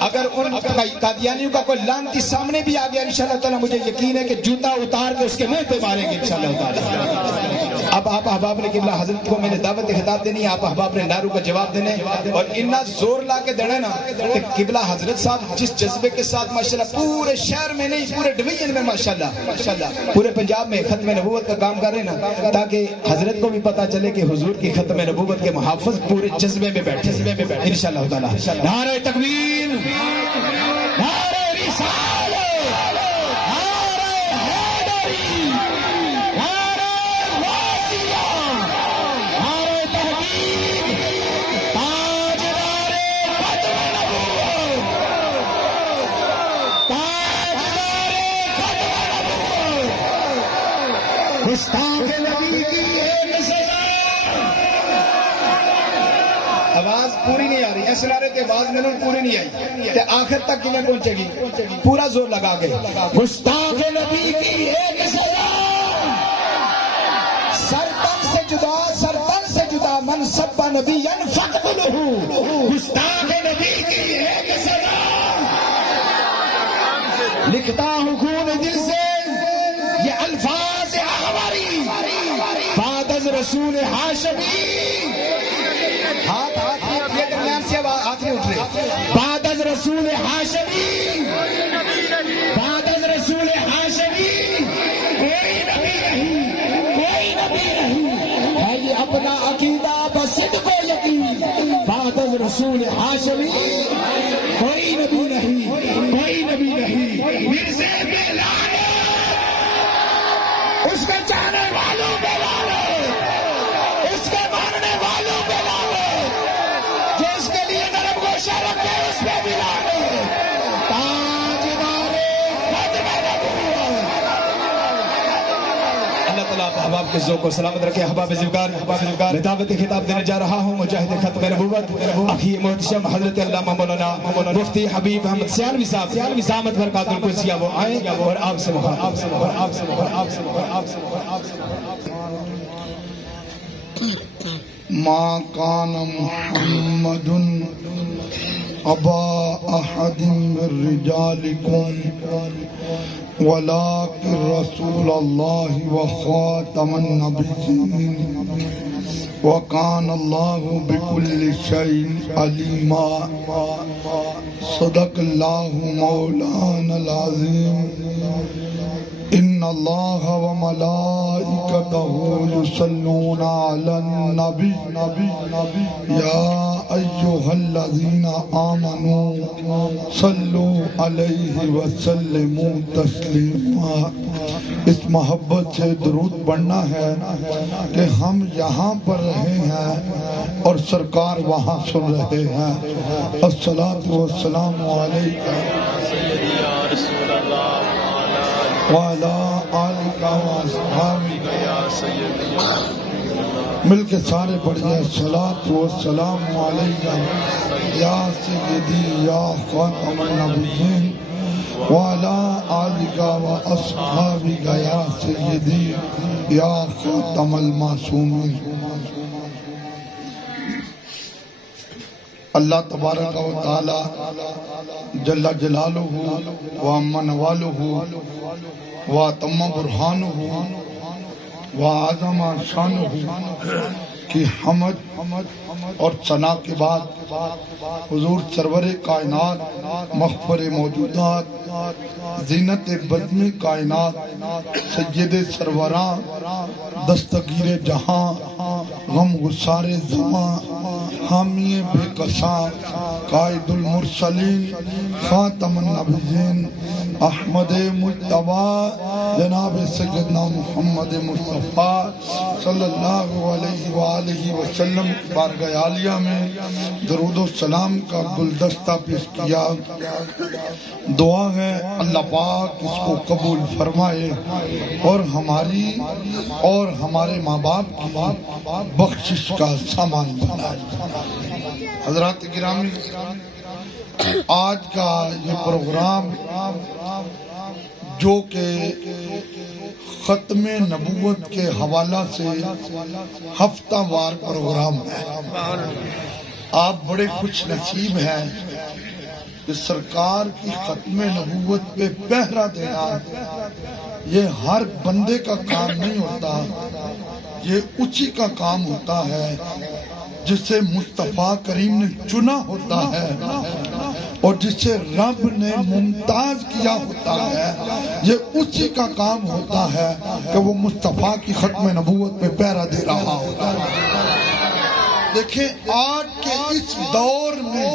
اگر ان قادیانیوں کا کوئی لعنتی سامنے بھی آ گیا انشاءاللہ تعالی مجھے یقین ہے کہ جوتا اتار کے اس کے منہ پہ ماریں گے انشاءاللہ تعالی. اب آپ احباب نے قبلہ حضرت کو میں نے دعوت خطاب دینی, آپ احباب نے نعروں کا جواب دینے اور اتنا زور لا کے دینا نا کہ قبلہ حضرت صاحب جس جذبے کے ساتھ ماشاءاللہ پورے شہر میں نہیں پورے ڈویژن میں ماشاءاللہ پورے پنجاب میں ختم نبوت کا کام کر رہے نا تاکہ حضرت کو بھی پتا چلے کہ حضور کی ختم نبوت کے محافظ پورے جذبے میں بیٹھے انشاءاللہ تعالی. نعرہ تکبیر, نعرہ رسالت, نعرہ حیدری, نعرہ غوثیہ, نعرہ تحقیق, تاجدار ختم نبوت, تاجدار ختم نبوت, گستاخ نبی کی ایک سزا. آواز پوری نہیں آ رہی, ایسے نعرے تے آواز میں پوری نہیں آئی تے آخر تک کیوں پہنچے گی, پورا زور لگا کے گستاخ نبی کی ایک سزا, سرتن سے جدا من سب نبی فقتلہ, گستاخ نبی کی ایک سزا. لکھتا ہوں خون دل سے یہ الفاظ ہماری بعد از رسول ہاشمی, بعد از رسول ہاشمی, بعد از رسول ہاشمی کوئی نبی نہیں ہے یہ اپنا عقیدہ بصدق و یقین. بعد از رسول ہاشمی کوئی نبی نہیں, مرزے پہ لعنت, اس کے چاہنے والوں پہ لعنت, اس کے ماننے والوں پہ لعنت, جو اس کے لیے نرم گوشہ رکھے اس پہ بھی لعنت. تاجدار ختم نبوت. اللہ تعالیٰ احباب کے ذوق کو سلامت رکھے. احباب ذکر میں دعوت خطاب دینے جا رہا ہوں مجاہد ختم نبوت اخی محتشم حضرت علامہ مولانا مفتی حبیب احمد سیالوی صاحب زامت برکات القدسیہ وہ آئیں اور آپ سے ما كان محمد أبا أحد من رجالكم ولكن رسول الله وخاتم النبيين وكان الله بكل شيء عليما. صدق الله مولانا العظيم. إن الله وملائكته يصلون على النبي يا أيها الذين آمنوا صلوا عليه وسلموا تسليما. اس محبت سے درود پڑھنا ہے کہ ہم یہاں پر رہے ہیں اور سرکار وہاں سن رہے ہیں. الصلاۃ والسلام علیکہ وعلی آلک واصحابک یا سیدی. مل کے سارے پڑھیے الصلاۃ والسلام علیکہ یا سیدی یا خاتم النبیین وعلی آلک واصحابک یا سیدی یا خاتم المعصومین. اللہ تبارک و تعالی جل جلالہ و عم نوالہ و تم برہانہ و اعظم شانہ کی حمد اور ثنا کے بعد حضور سرور کائنات مغفر موجودات زینت بزم کائنات سید سروراں دستگیر جہاں غم گسار زماں حامی بے کساں قائد المرسلین خاتم النبیین احمد مجتبی جناب سیدنا محمد مصطفیٰ صلی اللہ علیہ وآلہ وسلم کی بارگاہ عالیہ میں درود و سلام کا گلدستہ پیش کیا. دعا ہے اللہ پاک اس کو قبول فرمائے اور ہماری اور ہمارے ماں باپ کی بخشش کا سامان بنائے. حضرات گرامی، آج کا یہ پروگرام جو کہ ختم نبوت کے حوالہ سے ہفتہ وار پروگرام ہے. آپ بڑے خوش نصیب ہیں کہ سرکار کی ختم نبوت پہ پہرا دینا یہ ہر بندے کا کام نہیں ہوتا، یہ اسی کا کام ہوتا ہے جسے مصطفیٰ کریم نے چنا ہوتا ہے اور جسے رب نے ممتاز کیا ہوتا ہے. یہ اسی کا کام ہوتا ہے کہ وہ مصطفیٰ کی ختم نبوت پہ پہرا دے رہا ہوتا ہے. دیکھیں آج کے اس دور میں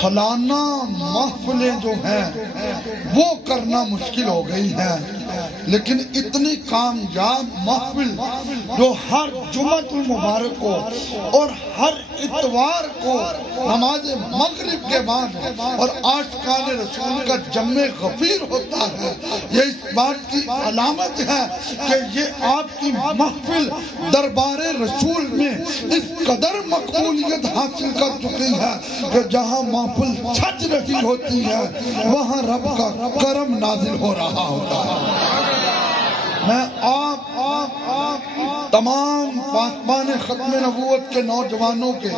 سالانہ محفلیں جو ہیں وہ کرنا مشکل ہو گئی ہیں، لیکن اتنی کامیاب محفل جو ہر جمعۃ المبارک کو اور ہر اتوار کو نماز مغرب کے بعد اور عاشقان رسول کا جمع غفیر ہوتا ہے، یہ اس بات کی علامت ہے کہ یہ آپ کی محفل دربار رسول میں اس قدر مقبولیت حاصل کر چکی ہے کہ جہاں محفل سج رہی ہوتی ہے وہاں رب کا کرم نازل ہو رہا ہوتا ہے. میں آپ تمام پاسبان ختم نبوت کے نوجوانوں کے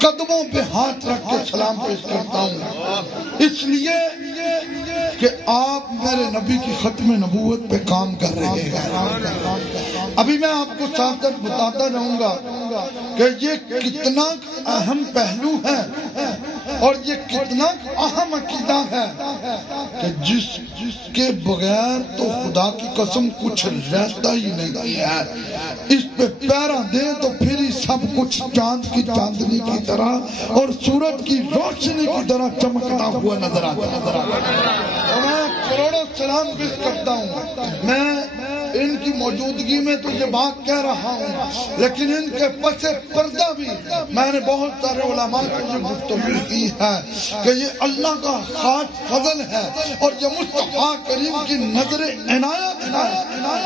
قدموں پہ ہاتھ رکھ کے سلام پیش کرتا ہوں، اس لیے کہ آپ میرے نبی کی ختم نبوت پہ کام کر رہے ہیں. ابھی میں آپ کو ساتھ ساتھ بتاتا جاؤں گا کہ یہ کتنا اہم پہلو ہے اور یہ کتنا اہم عقیدہ ہے کہ جس کے بغیر تو خدا کی قسم کچھ رہتا ہی نہیں ہے. اس پہ پیرا دے تو پھر ہی سب کچھ چاند کی چاندنی کی طرح اور سورج کی روشنی کی طرح چمکتا ہوا نظر آتا ہے. میں کروڑوں سلام پیش کرتا ہوں. میں ان کی موجودگی میں تو یہ بات کہہ رہا ہوں، لیکن ان کے پس پردہ بھی میں نے بہت سارے علماء سے یہ گفتگو کی ہے کہ یہ اللہ کا خاص فضل ہے اور یہ مصطفیٰ کریم کی نظر عنایت ہے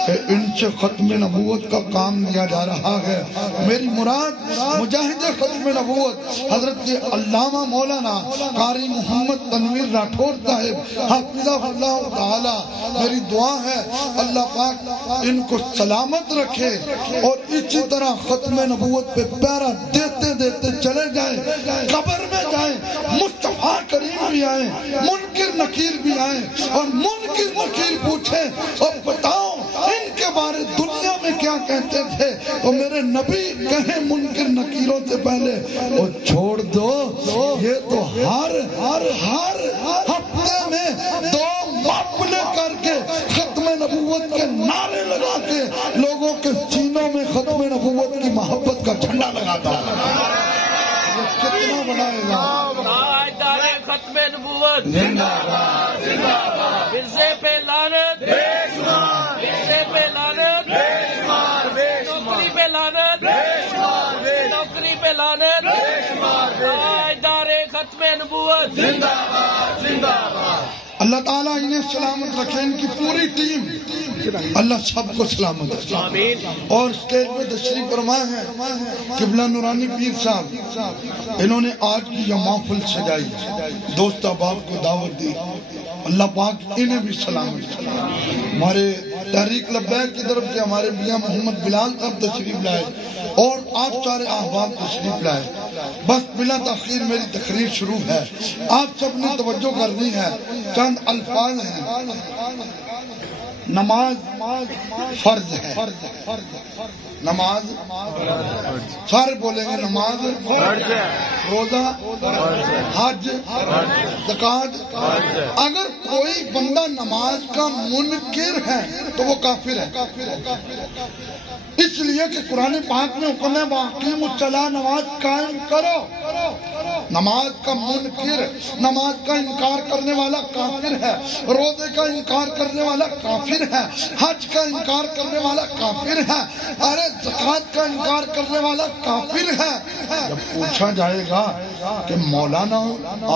کہ ان سے ختم نبوت کا کام لیا جا رہا ہے. میری مراد مجاہد ختم نبوت حضرت علامہ مولانا قاری محمد تنویر راٹھور صاحب حفظہ اللہ تعالی، میری دعا ہے اللہ پاک ان کو سلامت رکھے اور اسی طرح ختم نبوت پہ پیرا دیتے دیتے چلے جائیں، قبر میں جائیں، مصطفیٰ کریم بھی آئیں، منکر نکیر بھی آئیں اور منکر نکیر پوچھیں اور بتاؤ ان کے بارے دنیا میں کیا کہتے تھے، تو میرے نبی کہیں منکر نکیروں سے پہلے اور چھوڑ دو یہ تو ہر ہفتے میں 2 محفلیں کر کے ختم نبوت کے نعرے لگا کے لوگوں کے سینوں میں ختم نبوت کی محبت کا جھنڈا لگاتا ہے. کتنا بڑھائے گا ختم نبوت زندہ باد، زندہ باد، ورثے پہ لعنت بے شمار، ورثے پہ لعنت بے شمار، نوکری پہ لعنت بے شمار، نوکری پہ لعنت بے شمار، تاجدار ختم نبوت زندہ باد، زندہ باد. اللہ تعالیٰ انہیں سلامت رکھے، ان کی پوری ٹیم اللہ سب کو سلامت رکھے. اور اسٹیج پہ تشریف فرما ہے قبلہ نورانی پیر صاحب، انہوں نے آج کی یہ محفل سجائی، دوست احباب کو دعوت دی. اللہ پاک انہیں بھی سلامت رکھے. ہمارے تحریک لبیک کی طرف سے ہمارے میاں محمد بلال صاحب تشریف لائے اور آپ سارے احباب تشریف لائے. بس بلا تاخیر میری تقریر شروع ہے. آپ سب نے توجہ کرنی ہے. چند الفاظ ہیں. نماز فرض ہے. نماز سارے بولیں گے نماز فرض ہے. روزہ حج زکوٰۃ. اگر کوئی بندہ نماز کا منکر ہے تو وہ کافر ہے. اس لیے کہ قرآن پاک میں حکم ہے وَأَقِیمُوا الصَّلَاةَ، نماز قائم کرو. نماز کا منکر، نماز کا انکار کرنے والا کافر ہے. روزے کا انکار کرنے والا کافر ہے. حج کا انکار کرنے والا کافر ہے. ارے زکوٰۃ کا انکار کرنے والا کافر ہے. جب پوچھا جائے گا کہ مولانا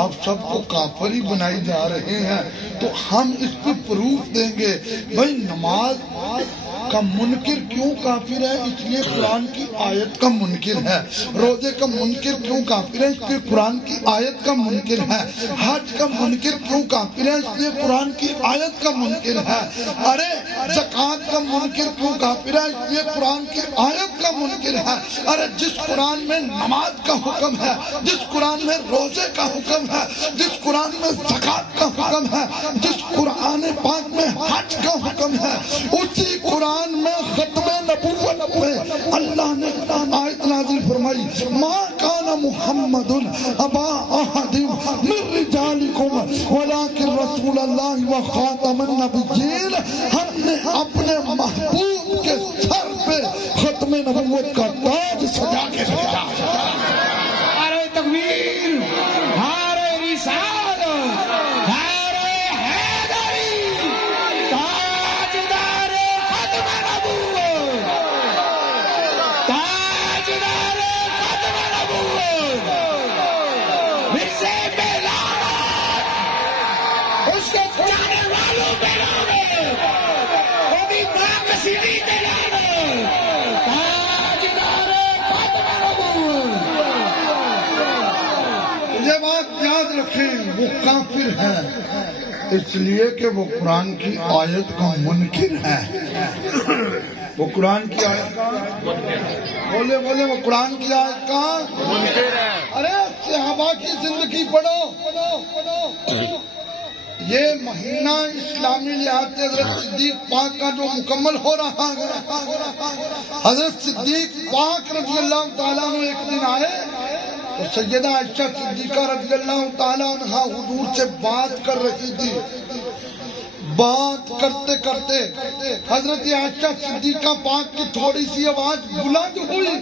آپ سب کو کافر ہی بنائی جا رہے ہیں تو ہم اس پہ پروف دیں گے. بھائی نماز کا منکر کیوں کافر ہے؟ اس لیے قرآن کی آیت کا منکر ہے. روزے کا منکر کیوں کافر ہے؟ اس لیے قرآن کی آیت کا منکر ہے. حج کا منکر کیوں کافر ہے؟ اس لیے قرآن کی آیت کا منکر ہے. ارے زکوٰۃ کا منکر کیوں کافر ہے؟ اس لیے قرآن کی آیت کا منکر ہے. ارے جس قرآن میں نماز کا حکم ہے، جس قرآن میں روزے کا حکم ہے، جس قرآن میں زکوٰۃ کا حکم ہے، جس قرآن پاک میں حج کا حکم ہے، اسی قرآن میں ختم نبوت میں اللہ نے آیت نازل فرمائی ما کان محمد ابا احد من رجالکم ولکن رسول اللہ وخاتم النبیین. ہم نے اپنے محبوب کے سر پہ ختم نبوت کا تاج سجا کے رکھا. نعرہ تکبیر، نعرہ رسالت، نعرہ حیدری، تاجدار ختم نبوت، تاجدار ختم نبوت، مرزا پہ لعنت، اس کے جانے والوں پہ لعنت، وہ بھی ماں کسیری پہ لعنت، تاجدار ختم نبوت. یہ بات یاد رکھیں، وہ کافر ہے اس لیے کہ وہ قرآن کی آیت کا منکر ہے. وہ قرآن کی آیت کا بولے وہ قرآن کی آیت کا منکر ہے. ارے صحابہ کی زندگی پڑھو. یہ مہینہ اسلامی لحاظ سے حضرت صدیق پاک کا جو مکمل ہو رہا ہے، حضرت صدیق پاک رضی اللہ تعالیٰ عنہ ایک دن آئے تو سیدہ عائشہ صدیقہ رضی اللہ تعالیٰ عنہ حضور سے بات کر رہی تھی. بات کرتے کرتے حضرت عائشہ صدیقہ پاک کی تھوڑی سی آواز بلند ہوئی.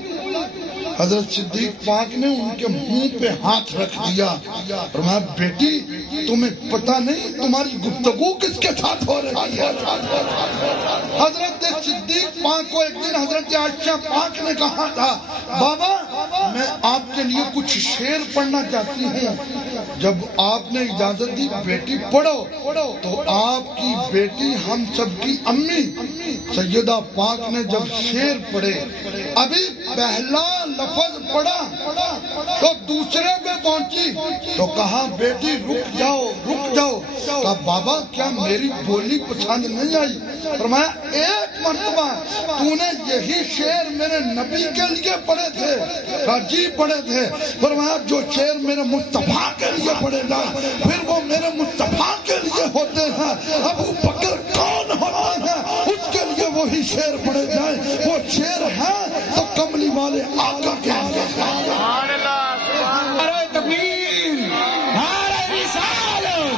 حضرت صدیق پاک نے ان کے منہ پہ ہاتھ رکھ دیا. فرمایا بیٹی تمہیں پتہ نہیں تمہاری گفتگو کس کے ساتھ ہو رہی ہے؟ حضرت صدیق پاک کو ایک دن حضرت عائشہ پاک نے کہا تھا بابا میں آپ کے لیے کچھ شعر پڑھنا چاہتی ہوں. جب آپ نے اجازت دی بیٹی پڑھو تو آپ کی بیٹی ہم سب کی امی سیدہ پاک نے جب شعر پڑھے، ابھی پہلا لفظ پڑھا تو دوسرے پہ پہنچی تو کہا بیٹی رک جاؤ. کہا بابا کیا میری بولی پسند نہیں آئی؟ فرمایا ایک مرتبہ تو نے یہی شعر میرے نبی کے لیے پڑھے تھے؟ کہا جی پڑھے تھے. فرمایا جو شعر میرے مصطفیٰ کے لیے پڑھے گا پھر وہ میرے مصطفیٰ کے لیے ہوتے ہیں. ابو بکر کون ہوتا ہے اس کے لیے وہی شعر پڑھے جائیں. وہ شعر ہے تو کملی والے آقا کے لیے. نعرہ تکبیر، نعرہ رسالت،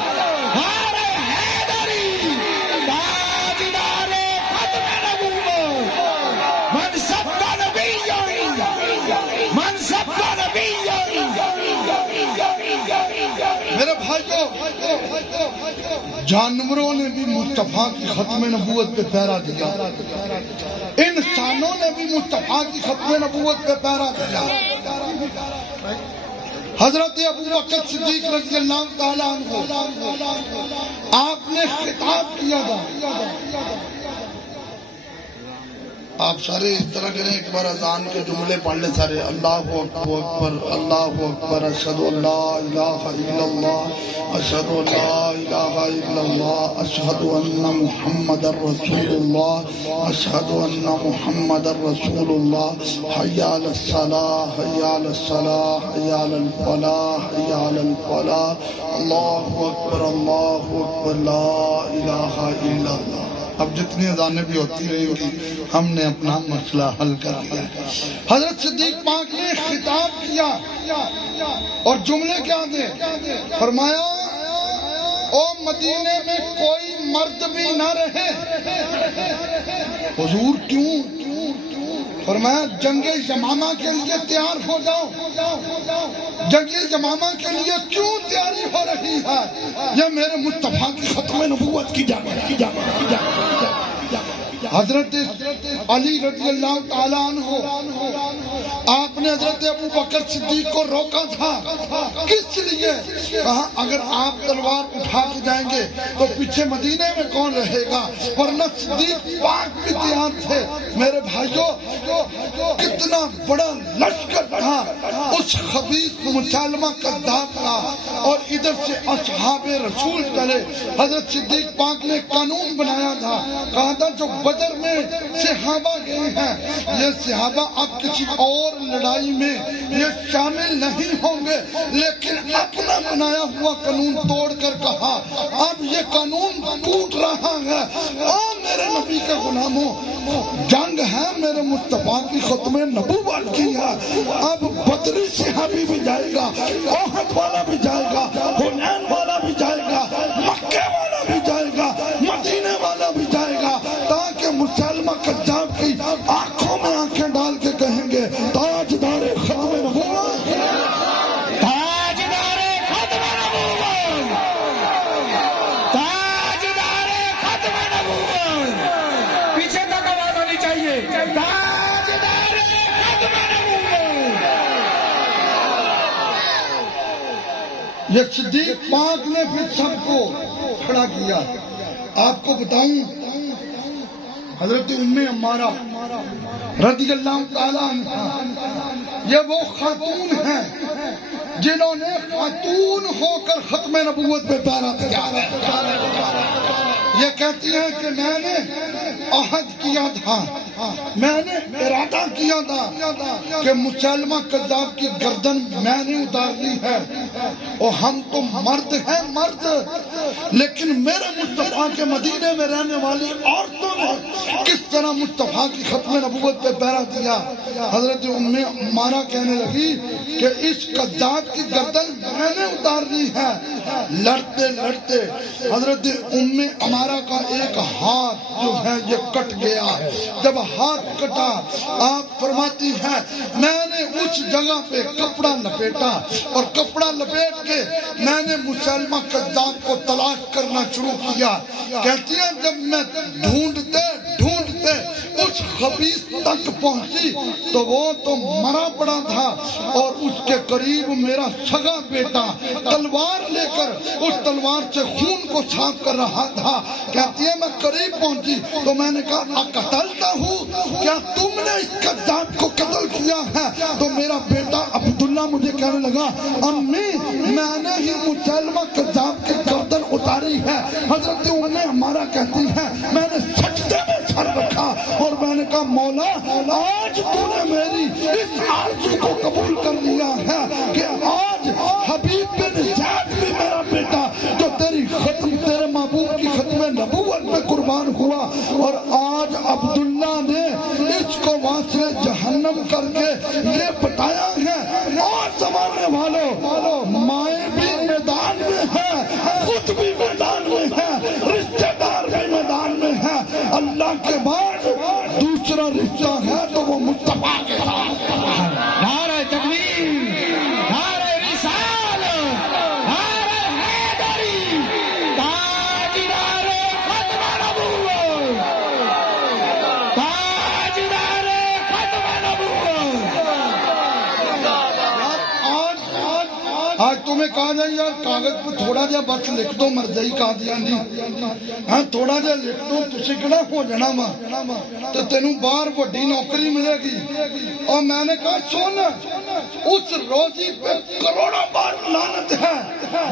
نعرہ حیدری، تاجدار ختم نبوت، منصب کا نبی، منصب کا نبی. میرے بھائیو جانوروں نے بھی مصطفیٰ کی ختم نبوت پہ پہرا دیا، انسانوں نے بھی مصطفیٰ کی ختم نبوت پہ پہرا دیا. حضرت ابو بکر صدیق رضی اللہ تعالیٰ عنہ آپ نے خطاب کیا تھا. آپ سارے اس طرح کریں، ایک بار اذان کے جملے پڑھ لیں سارے، اللہ اکبر اللہ اکبر، اشہد ان لا الہ الا اللہ، اشہد ان لا الہ الا اللہ، اشہد ان محمد رسول اللہ، اشہد ان محمد رسول اللہ، حی علی الصلاۃ حی علی الصلاۃ حی علی الفلاح حی علی الفلاح، اللہ اکبر لا الہ الا اللہ۔ اب جتنی اذانیں بھی ہوتی رہیں گی ہم نے اپنا مسئلہ حل کر لیا۔ حضرت صدیق پاک نے خطاب کیا اور جملے کیا تھے؟ فرمایا او مدینے میں کوئی مرد بھی نہ رہے۔ حضور کیوں؟ فرمایا جنگ یمامہ کے لیے تیار ہو جاؤ۔ جنگ یمامہ کے لیے کیوں تیاری ہو رہی ہے؟ یہ میرے مصطفیٰ کی ختم نبوت کی جگہ۔ حضرت علی رضی اللہ تعالیٰ عنہ آپ نے حضرت ابو بکر صدیق کو روکا تھا، کس لیے؟ کہا اگر آپ تلوار اٹھا کے جائیں گے تو پیچھے مدینے میں کون رہے گا، ورنہ صدیق پاک بھی تیار تھے۔ میرے بھائیوں کتنا بڑا لشکر تھا اس خبیث مسلمہ کذاب کا، اور ادھر سے اصحاب رسول چلے۔ حضرت صدیق پاک نے قانون بنایا تھا، کہا تھا جو بدر میں صحابہ گئے ہیں یہ صحابہ اب کسی اور لڑائی میں یہ شامل نہیں ہوں گے، لیکن اپنا بنایا ہوا قانون توڑ کر کہا اب یہ قانون ٹوٹ رہا ہے۔ او میرے نبی کے غلاموں، جنگ ہے میرے مصطفیٰ کی ختم نبوت کی ہے، اب بدری صحابی بھی جائے گا، احد والا بھی جائے گا، حنین والا بھی جائے گا، مکہ والا بھی جائے گا، مدینے والا بھی جائے گا، تاکہ مسلمہ کذاب کی آنکھوں میں آنکھیں ڈال کے کہیں گے تاجدار ختم نبوت، تاجدار ختم نبوت، تاجدار ختم نبوت، پیچھے تک آواز آنی چاہیے، تاجدار ختم نبوت۔ یہ صدیق پاک نے پھر سب کو کھڑا کیا۔ آپ کو بتاؤں حضرت ام عمارہ رضی اللہ تعالیٰ عنہ یہ وہ خاتون ہیں جنہوں نے خاتون ہو کر ختم نبوت پہ پیرا کیا۔ یہ کہتی ہیں کہ میں نے عہد کیا تھا، میں نے ارادہ کیا تھا کہ مسلمہ کذاب کی گردن میں نے اتارنی ہے، اور ہم تو مرد ہیں مرد، لیکن میرے مصطفیٰ کے مدینے میں رہنے والی عورتوں نے کس طرح مصطفیٰ کی ختم نبوت پہ پیرا دیا۔ حضرت ام عمارہ کہنے لگی کہ اس کذاب کی گردن میں نے اتارنی ہے۔ لڑتے لڑتے حضرت ام عمارہ کا ایک ہاتھ جو ہے یہ کٹ گیا۔ جب ہاتھ کٹا آپ فرماتی ہیں میں نے اس جگہ پہ کپڑا لپیٹا، اور کپڑا لپیٹ کے میں نے مسلمہ کذاب کو تلاش کرنا شروع کیا۔ کہتی ہیں جب میں ڈھونڈتے ڈھونڈتے اس خبیث تک پہنچی تو وہ تو مرا پڑا تھا، اور اس کے قریب میرا سگا بیٹا تلوار لے کر اس تلوار سے خون کو صاف کر رہا تھا۔ کہتی ہے میں قریب پہنچی تو میں نے کہا قتلتا ہوں، کیا تم نے اس کذاب کو قتل کیا ہے؟ تو میرا بیٹا عبداللہ مجھے کہنے لگا امی میں نے ہی مسلمہ کذاب کی گردن اتاری ہے۔ حضرت ام عمارہ کہتی ہے میں نے سجدے میں سر رکھا اور میں نے کہا مولا آج تو نے میری اس آرزو کو قبول کر لیا ہے کہ آج حبیب بن زید بھی میرا بیٹا جو تیرے محبوب کی ختم نبوت میں قربان ہوا، اور آج عبداللہ نے اس کو واصل جہنم کر کے یہ بتایا ہے۔ اور زمانے والوں مائیں بھی میدان میں ہیں، خود بھی میدان میں ہیں، رشتہ دار بھی میدان میں ہیں، اللہ کے بعد دوسرا رشتہ ہے تو وہ مصطفیٰ کے ساتھ۔ نعرہ تکبیر، نعرہ رسالت، نعرہ حیدری، تاجدار ختم نبوت، تاجدار ختم نبوت۔ آج تمہیں تمہیں کہا جائے یار کاغذ پہ تھوڑا جہا بس لکھ دو مرضی قادیانی ہاں تھوڑا جہا لکھ دو تسی کہڑا ہو جانا وا تو تینوں باہر بڑی نوکری ملے گی. اور میں نے کہا سن اس روزی پہ کروڑوں بار لعنت ہے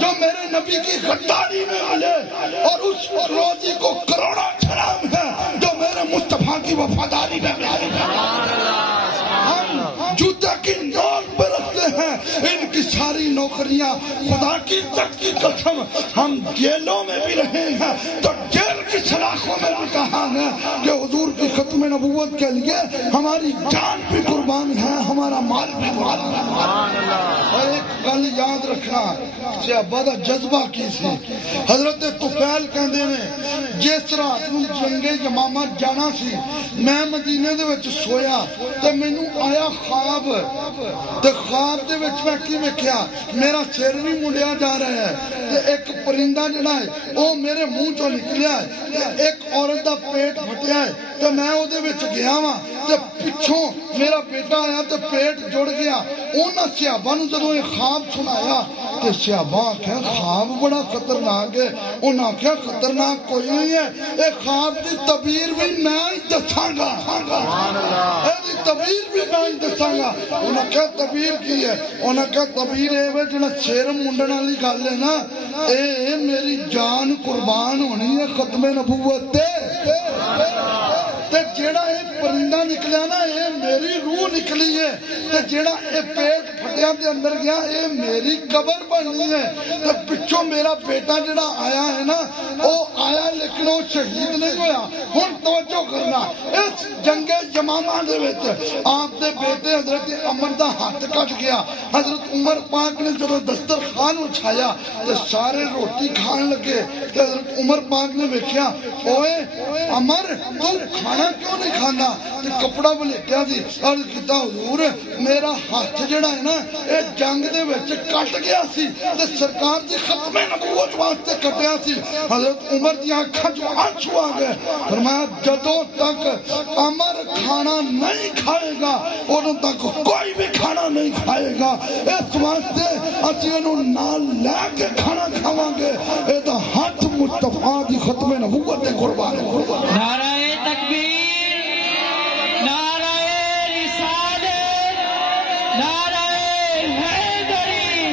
جو میرے نبی کی غداری میں ملے اور اس روزی کو کروڑوں حرام ہے جو میرے مصطفیٰ کی وفاداری میں ملے. ہم جوتے کی نوک پہ رکھتے ہیں ان کی ساری نوکریاں خدا کی عزت کی قسم ہم جیلوں میں بھی رہے ہیں تو جیل کی سلاخوں میں بھی کہا ہے کہ حضور کی ختم نبوت کے لیے ہماری جان بھی قربان ہے ہمارا مال بھی قربان ہے. اور ایک گل یاد رکھنا صحابہ دا جذبہ کی سی. حضرت طفیل کہندے نے جس رات نوں جنگ یمامہ جانا سی میں مدینے دے وچ سویا تے مینوں آیا خواب تے خواب دے وچ میں کی ویکھیا میرا سر بھی منڈیا جا رہا ہے تے ایک پرندہ جڑا ہے او میرے منہ چوں نکلیا ہے تے ایک عورت دا پیٹ پھٹیا ہے تے میں او دے وچ گیا وا تے پچھوں میرا بیٹا آیا تے پیٹ جڑ گیا. انہاں صحابہ نوں جدوں یہ خواب سنایا تے صحابہ آکھیا خواب بڑا خطرناک ہے. انہاں آکھیا خطرناک کوئی نہیں ہے اے خواب دی تعبیر بھی میں ہی دساں گا اے دی تعبیر بھی میں ہی دساں گا. انہاں کہا تعبیر کی ہے؟ انہاں کہا تعبیر اے وے جڑا سر منڈن والی گل ہے نا اے میری جان قربان ہونی ہے ختم نبوت تے جیڑا اے پرندہ نکلیا نا اے میری روح نکلی ہے تے جیڑا اے پیٹ پھٹیا دے اندر گیا اے میری قبر بننی ہے. تے پچھوں میرا بیٹا جیڑا آیا ہے نا او آیا لیکن وہ شہید نہیں ہویا. ہن توجہ کرنا اس جنگ یمامہ دے وچ آپ دے بیٹے حضرت عمر دا ہاتھ کٹ گیا. حضرت عمر پاک نے جدوں دسترخوان اٹھایا تے سارے روٹی کھان لگے تے حضرت عمر پاک نے ویکھیا اوئے عمر تو کھانا کیوں نہیں کھانا تے کپڑا بلیٹیا سی. عرض کیتا حضور میرا ہاتھ جڑا ہے نا اے جنگ دے وچ کٹ گیا سی تے سرکار دی ختم نبوت واسطے کٹیا سی. حضرت عمر دی اکھاں چوں آنسو آ گئے. فرمایا جدوں تک عمر کھانا نہیں کھائے گا اُدوں تک کوئی بھی کھانا نہیں کھائے گا. اس واسطے اسی انہوں نال لے کے کھانا کھاواں گے. اے دا ہاتھ مصطفیٰ دی ختم نبوت تے قربان ہے. نعرہ تکبیر، نعرہ رسالت، نعرہ حیدری،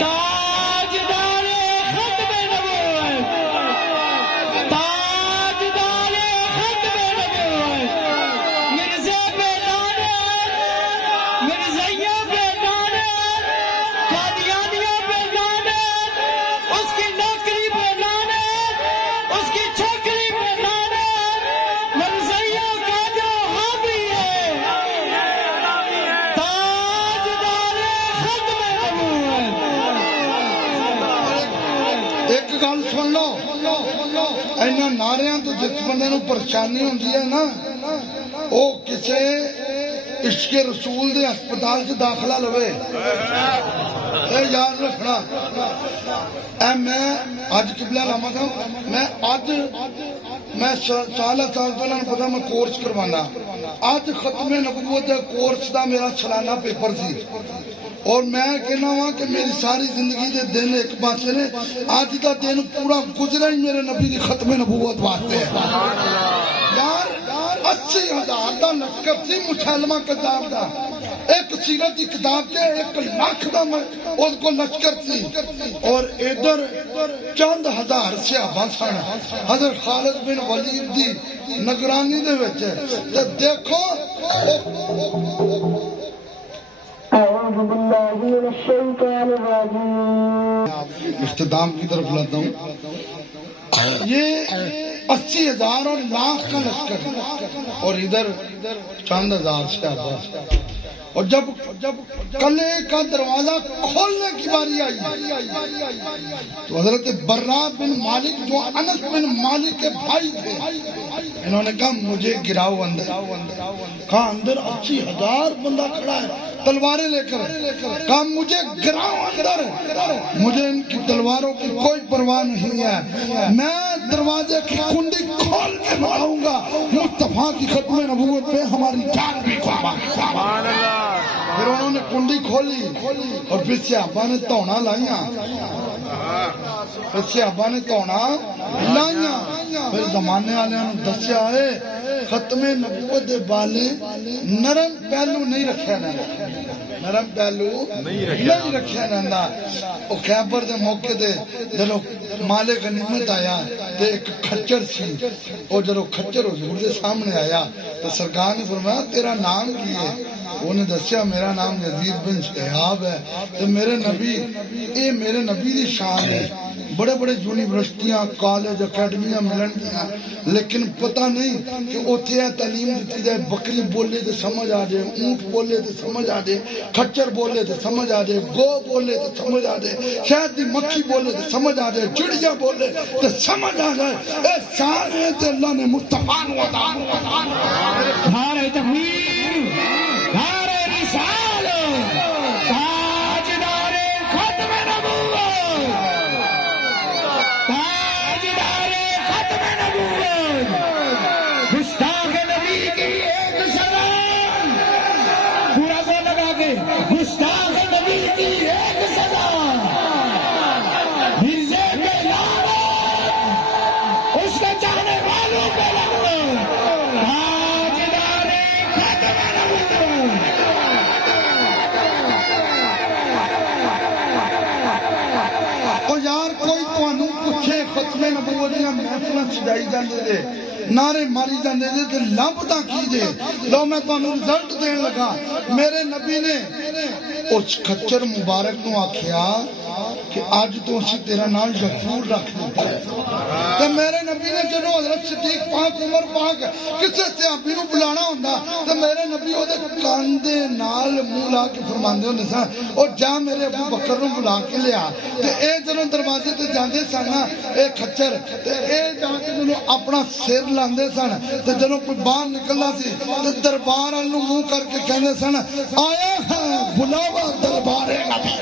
تاجدار ختم نبوت، تاجدار ختم نبوت، مرزا پہ لعنت، مرزائیوں پہ لعنت، قادیانیوں پہ لعنت، اس کی نوکری پہ لعنت، اس کی چھوکری پہ لعنت، مرزائیوں کا جو حامی ہے تاجدار ختم نبوت. ایک گل سن لو اینا نعریاں تو جس بندے نو پریشانی ہوندی ہے نا او کسے عشق رسول دے ہسپتال سے داخلہ لوے. اے یاد رکھنا اے میں آج قبلہ لاما تھا میں سال تو انہوں نے پتا میں کورس کروانا. آج ختم نبوت کورس دا میرا سالانہ پیپر سی اور میں کہنا ہوا کہ میری ساری زندگی دے دن ایک پاسے نے آج دا دن پورا گزرا ہی میرے نبی دی ختم نبوت واسطے ہے. یار 80,000 دا لشکر سی مسلمہ کتاب دا ایک سیرت کی کتاب کے 1 لاکھ دا اس کو لشکر سی اور ادھر چند ہزار صحابہ سن. حضرت خالد بن ولید دی نگرانی دے وچ تے دیکھو أعوذ بالله من الشيطان الرجيم. اختتام کی طرف لاتا ہوں. یہ 80,000 اور لاکھ کا لشکر اور ادھر چند ہزار صحابہ. اور جب قلعے کا دروازہ کھولنے کی باری آئی تو حضرت برا بن مالک جو انس بن مالک کے بھائی تھے انہوں نے کہا مجھے گراؤ اندر. کہا اندر 80,000 بندہ کھڑا ہے تلواریں لے کر. کہا مجھے گراؤ اندر. مجھے ان کی تلواروں کی کوئی پرواہ نہیں ہے. میں دروازے کی کنڈی کھول کے ماروں گا. مصطفیٰ کی ختم نبوت پہ ہماری جان بھی قربان. پھر انہوں نے کنڈی کھولی اور پھر صحابہ نے تونا لائیاں، پھر صحابہ نے تونا لائیاں، پھر زمانے والے نے دسیا ہے ختم نبوت دے بالے نرم پہلو نہیں رکھیا جاندا، نرم پہلو نہیں رکھیا جاندا۔ او خیبر دے موقع تے جدوں مال غنیمت آیا تے ایک کھچر سی، او جدوں کھچر حضور دے سامنے آیا تو سرکار نے فرمایا تیرا نام کی ہے؟ انہیں دسیا میرا نام یزید بن شہاب ہے۔ تو میرے نبی، اے میرے نبی دی شان ہے، بڑے بڑے یونیورسٹیاں کالج اکیڈمیاں ملن گیا لیکن پتہ نہیں کہ اتنے تعلیم دیتی جائے بکری بولے تو سمجھ آ جائے، اونٹ بولے تو سمجھ آ جائے، کھچر بولے تو سمجھ آ جائے، گو بولے تو سمجھ آ جائے، شہد دی مکھی بولے تو سمجھ آ جائے، چڑیا بولے تو سمجھ آ جائے۔ اے شان ہے تے اللہ نے مصطفیٰ نو عطا نعرہ تکبیر، نعرہ رسالت، تاجدار ختم نبوت، تاجدار ختم نبوت، گستاخ نبی کی ایک سزا، پورا زور لگا کے گستاخ نبی کی ایک سزا، مرزے پہ لعنت، اس کے چاہنے والوں پہ لعنت، تاجدار ختم نبوت۔ اور یار کوئی تانوں پوچھے ختم نبوت دیاں محفلاں سجائی جاندے دے، نعرے ماری جاندے دے تے لبدا کی دے؟ لو میں تانوں رزلٹ دین لگا۔ میرے نبی نے اس کھچر مبارک نو آکھیا کہ آج تو اسی تیرا نام غفور رکھ دیتا ہے۔ تو میرے نبی نے جدوں حضرت صدیق پاک عمر پاک کسے صحابی نو بلانا ہوندا تو میرے نبی او دے کان دے نال منہ لا کے فرماندے ہوندے سن او جا میرے ابو بکر نو بلا کے لیا۔ تے اے جدوں دروازے تے جاندے سن نا اے کھچر تے اے جا کے جدوں اپنا سر لاندے سن تے جدوں کوئی باہر نکلدا سی تے دربار وال نو منہ کر کے کہندے سن آیا ہے بلاوا دربار نبی۔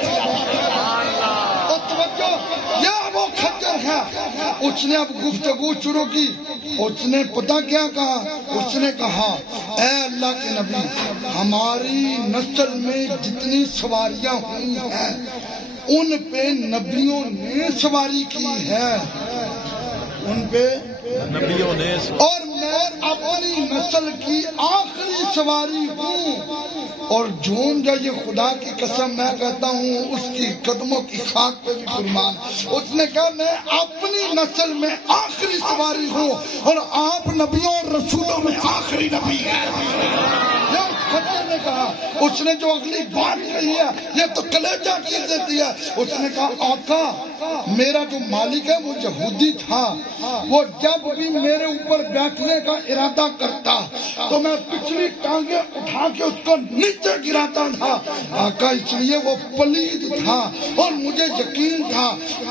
یہ وہ کھچر ہے۔ اس نے اب گفتگو شروع کی، اس نے پتہ کیا کہا؟ اس نے کہا اے اللہ کے نبی، ہماری نسل میں جتنی سواریاں ہوئی ہیں ان پہ نبیوں نے سواری کی ہے، ان پہ نبیوں نے، اور میں اپنی نسل کی آخری سواری ہوں، اور جھوم جا یہ خدا کی قسم میں کہتا ہوں اس کی قدموں کی خاک پہ بھی قربان۔ اس نے کہا میں اپنی نسل میں آخری سواری ہوں اور آپ نبیوں اور رسولوں میں آخری نبی ہیں۔ یہ اس خطے نے کہا۔ اس نے جو اگلی بات کہی ہے یہ تو کلیجہ چیر دیتی ہے۔ اس نے کہا آقا میرا جو مالک ہے وہ یہودی تھا، وہ جب بھی میرے اوپر بیٹھنے کا ارادہ کرتا تو میں پچھلی ٹانگیں اٹھا کے اس کو نیچے گراتا تھا۔ آقا اس لیے وہ پلید تھا اور مجھے یقین تھا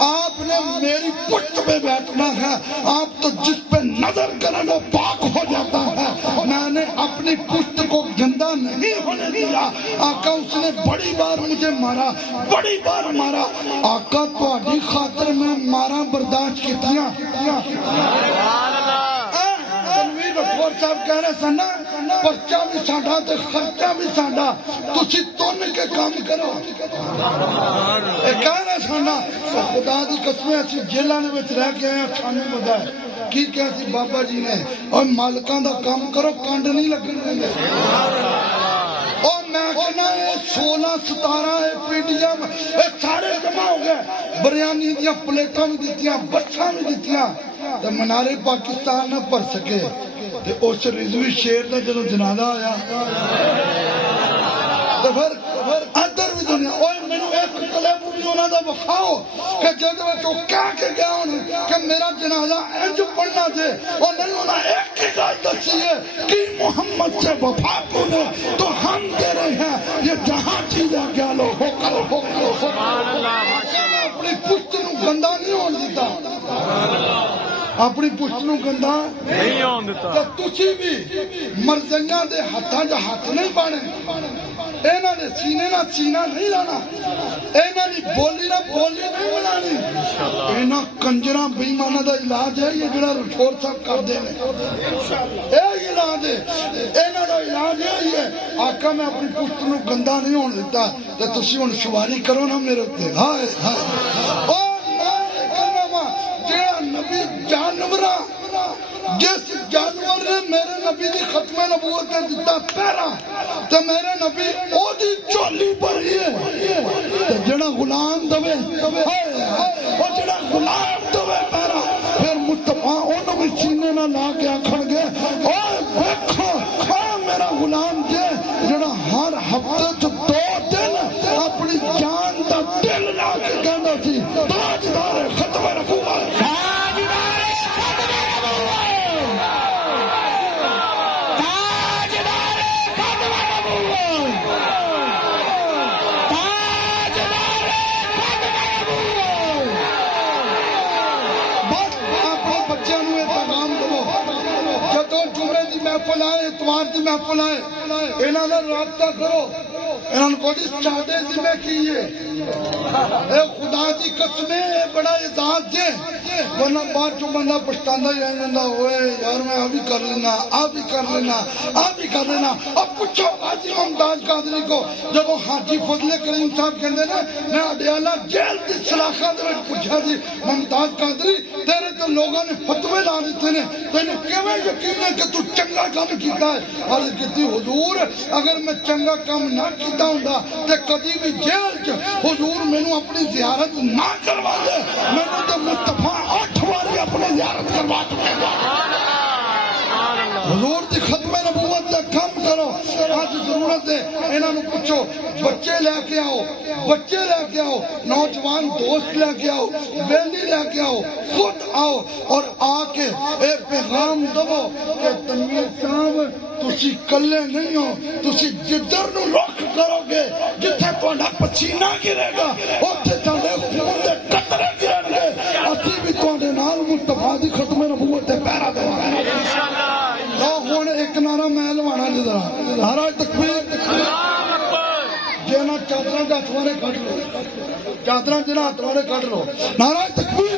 آپ نے میری پشت پہ بیٹھنا ہے، آپ تو جس پہ نظر کریں وہ پاک ہو جاتا ہے۔ میں نے اپنی پشت کو گندا نہیں ہونے دیا۔ آقا اس نے بڑی بار مجھے مارا، بڑی بار مارا۔ آقا تہاڈی خاطر میں مارا برداشت کیتیاں۔ رٹھور صاحب کہہ رہے سن پرچہ بھی ساڈا تے خرچہ بھی ساڈا، تسی تن کے کام کرو۔ کہہ رہے سن خدا دی قسم اسی جیلاں دے وچ رہ کے آئے کھانے مزہ ہے۔ کی کہا سی بابا جی نے اور مالکاں دا کام کرو کنڈ نہیں لگن دے۔ اور میں کہنا 16 17 پی ڈی ایم سارے جمع ہو گئے، بریانی دیاں پلیٹاں بھی دتیاں، بچھاں بھی دتیاں، تے منارے پاکستان نہ بھر سکے۔ تے اس رضوی شیر دا جدوں جنازہ آیا تے پھر ادھر بھی دنیا اوے مینوں ایک کلپ بھی انہاں دا وکھاؤ کہ جدے وچ او کہہ کے گیا ہن کہ میرا جنازہ انج پڑھنا جے، اور نہیں انہاں ایک ہی گل دسی ہے کہ محمد سے وفا تو نے تو ہم تیرے ہیں، یہ جہاں چیزیں کیا لو ہو کر سبحان اللہ ماشاءاللہ۔ اپنی پشت نو گندا نہیں ہون دیتا، اپنی پشت نو گندا نہیں ہون دیتا۔ تے تسی بھی مرزیاں دے ہتھاں دا ہاتھ نہیں پانے، انہاں دے سینے نال سینہ نہیں لانا، انہاں دی بولی نال بولی نہیں بنانی۔ انہاں کنجراں بے ایماناں دا علاج ہے یہ جڑا رٹھور صاحب کردے نے، اے علاج کرا دے انہاں دا علاج یہ ہے آقا میں اپنی پشت نو گندا نہیں ہون دیتا تے تسی ہن سواری کرو نا میرے تے ہائے ہائے او میں کہنا وا جڑا نبی جانوراں جس جانور نے میرے نبی دی ختم نبوت تے دتا پہرا تے میرے نبی او دی چولی بھری ہے تے جڑا غلام دوے او جڑا غلام دوے پہرا پھر مصطفیٰ انہوں بھی سینے نہ لا کے آکھن گے اوے دیکھو میرا غلام جے جڑا ہر ہفتے چ 2 دن اپنی جان دا دل لا کے کہندا سی تاجدار ختم نبوت محفل آئے اتوار کی محفل آئے انہوں نے رابطہ کرو انہوں نے کوئی چاہتے ذمہ کیے اے خدا کی قسمیں اے بڑا اعزاز جے ورنہ بعد جو بندہ پچھتانا ہی رہ جاتا ہوئے یار میں آ بھی کر لینا آ بھی کر لینا آ بھی کر لینا اب پوچھو حاجی ممتاز قادری کو جب وہ حاجی فضل کریم صاحب کہتے نا میں اڈیالہ جیل کی سلاخاں دے وچ پوچھا سی ممتاز قادری تیرے تو لوگوں نے فتوے لا دیتے نے تینوں کیویں یقین ہے کہ تو چنگا کام کیتا ہے عرض کیتی حضور اگر میں چنگا کام نہ کیتا ہوندا تے کبھی بھی جیل چ حضور مینوں اپنی زیارت نہ کروا دے مینوں تے مصطفیٰ 8 بار اپنی زیارت کروا چکے حضور دی ختم نبوت دا کام کرو آج ضرورت ہے انہاں نوں پوچھو بچے لے کے آؤ بچے لے کے آؤ نوجوان دوست لے کے آؤ بیلی لے کے آؤ خود آؤ اور آ کے اے پیغام دو کہ تنویر صاحب تسی کلے نہیں ہو تسی جدھر نو رخ کرو گے جتھے تہاڈا پسینہ گرے گا اوتھے تہاڈے خون دے قطرے گرن گے اسی بھی تہاڈے نال مصطفیٰ دی ختم نبوت تے پہرا دواں گے انشاءاللہ ہن ایک نعرہ میں لوانا جی ذرا نعرہ تکبیر جنا چادراں دے ہتھ والے کڈ لو چادراں جنا ہتھ والے کڈ لو نعرہ تکبیر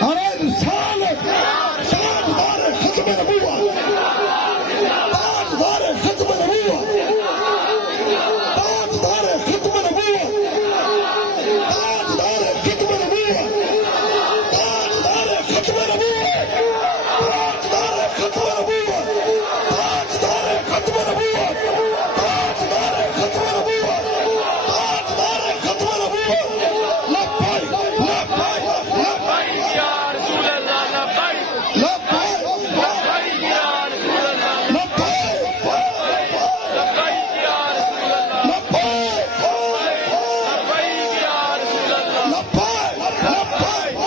نعرہ رسالت تاجدار ختم نبوت تاجدار ختم نبوت تاجدار ختم نبوت تاجدار ختم نبوت تاجدار ختم نبوت تاجدار ختم نبوت تاجدار ختم نبوت تاجدار ختم نبوت تاجدار ختم نبوت لبیک لبیک لبیک یا رسول اللہ لبیک لبیک لبیک یا رسول اللہ لبیک لبیک یا رسول اللہ لبیک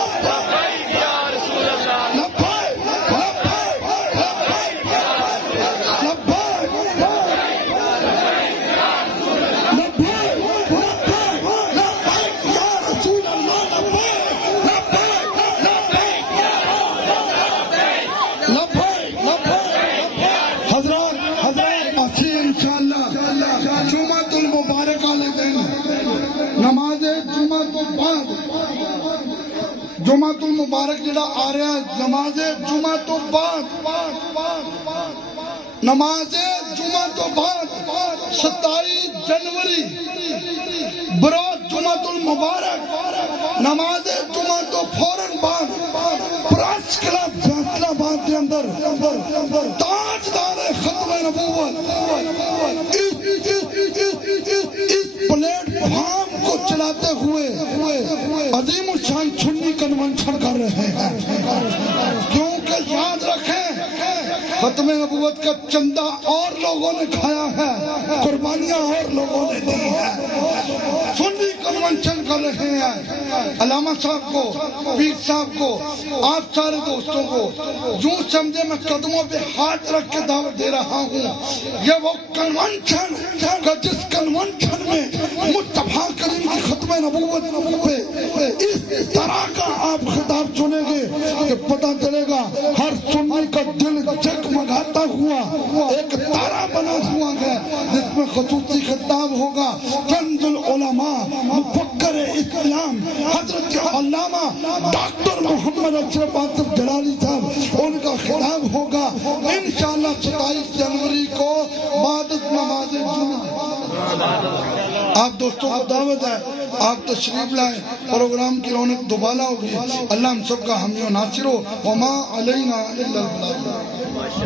لبیک یا رسول اللہ لبیک لبیک لبیک یا رسول اللہ لبیک حضرات اسی انشاءاللہ جمعۃ المبارک والے دن نماز جمعہ تو بعد جمعۃ المبارک جڑا آ رہا ہے نماز جمعہ تو بعد نماز جمعہ تو بعد 27 جنوری برات جمعۃ المبارک نماز جمعہ تو فوراً بعد پریس کلب فیصلہ آباد کے اندر تاجدار ختم نبوت اس پلیٹ فارم کو چلاتے ہوئے عظیم الشان سنی کنونشن کر رہے ہیں کیونکہ یاد رکھیں ختم نبوت کا چندہ اور لوگوں نے کھایا ہے قربانیاں اور لوگوں نے دی ہیں سنی کنونشن کر رہے ہیں علامہ صاحب کو پیر صاحب کو آپ سارے دوستوں کو یوں سمجھے میں قدموں پہ ہاتھ رکھ کے دعوت دے رہا ہوں یہ وہ کنونشن کا جس کنونشن میں مصطفیٰ کریم کی ختم نبوت پہ اس طرح کا آپ خطاب سنیں گے کہ پتہ چلے گا ہر سنی کا دل جگمگا جگاتا ہوا ایک تارا بنا ہوا ہے جس میں خصوصی خطاب ہوگا کنز العلماء مفکر اسلام حضرت علامہ ڈاکٹر محمد اشرف آصف جلالی صاحب، ان کا خطاب ہوگا انشاءاللہ 27 جنوری کو بعد نماز جمعہ۔ آپ دوستوں کو دعوت ہے، آپ تشریف لائیں، پروگرام کی رونق دوبالا ہوگی۔ اللہ ہم سب کا حامی و ناصر ہو، وما علینا الا البلاغ۔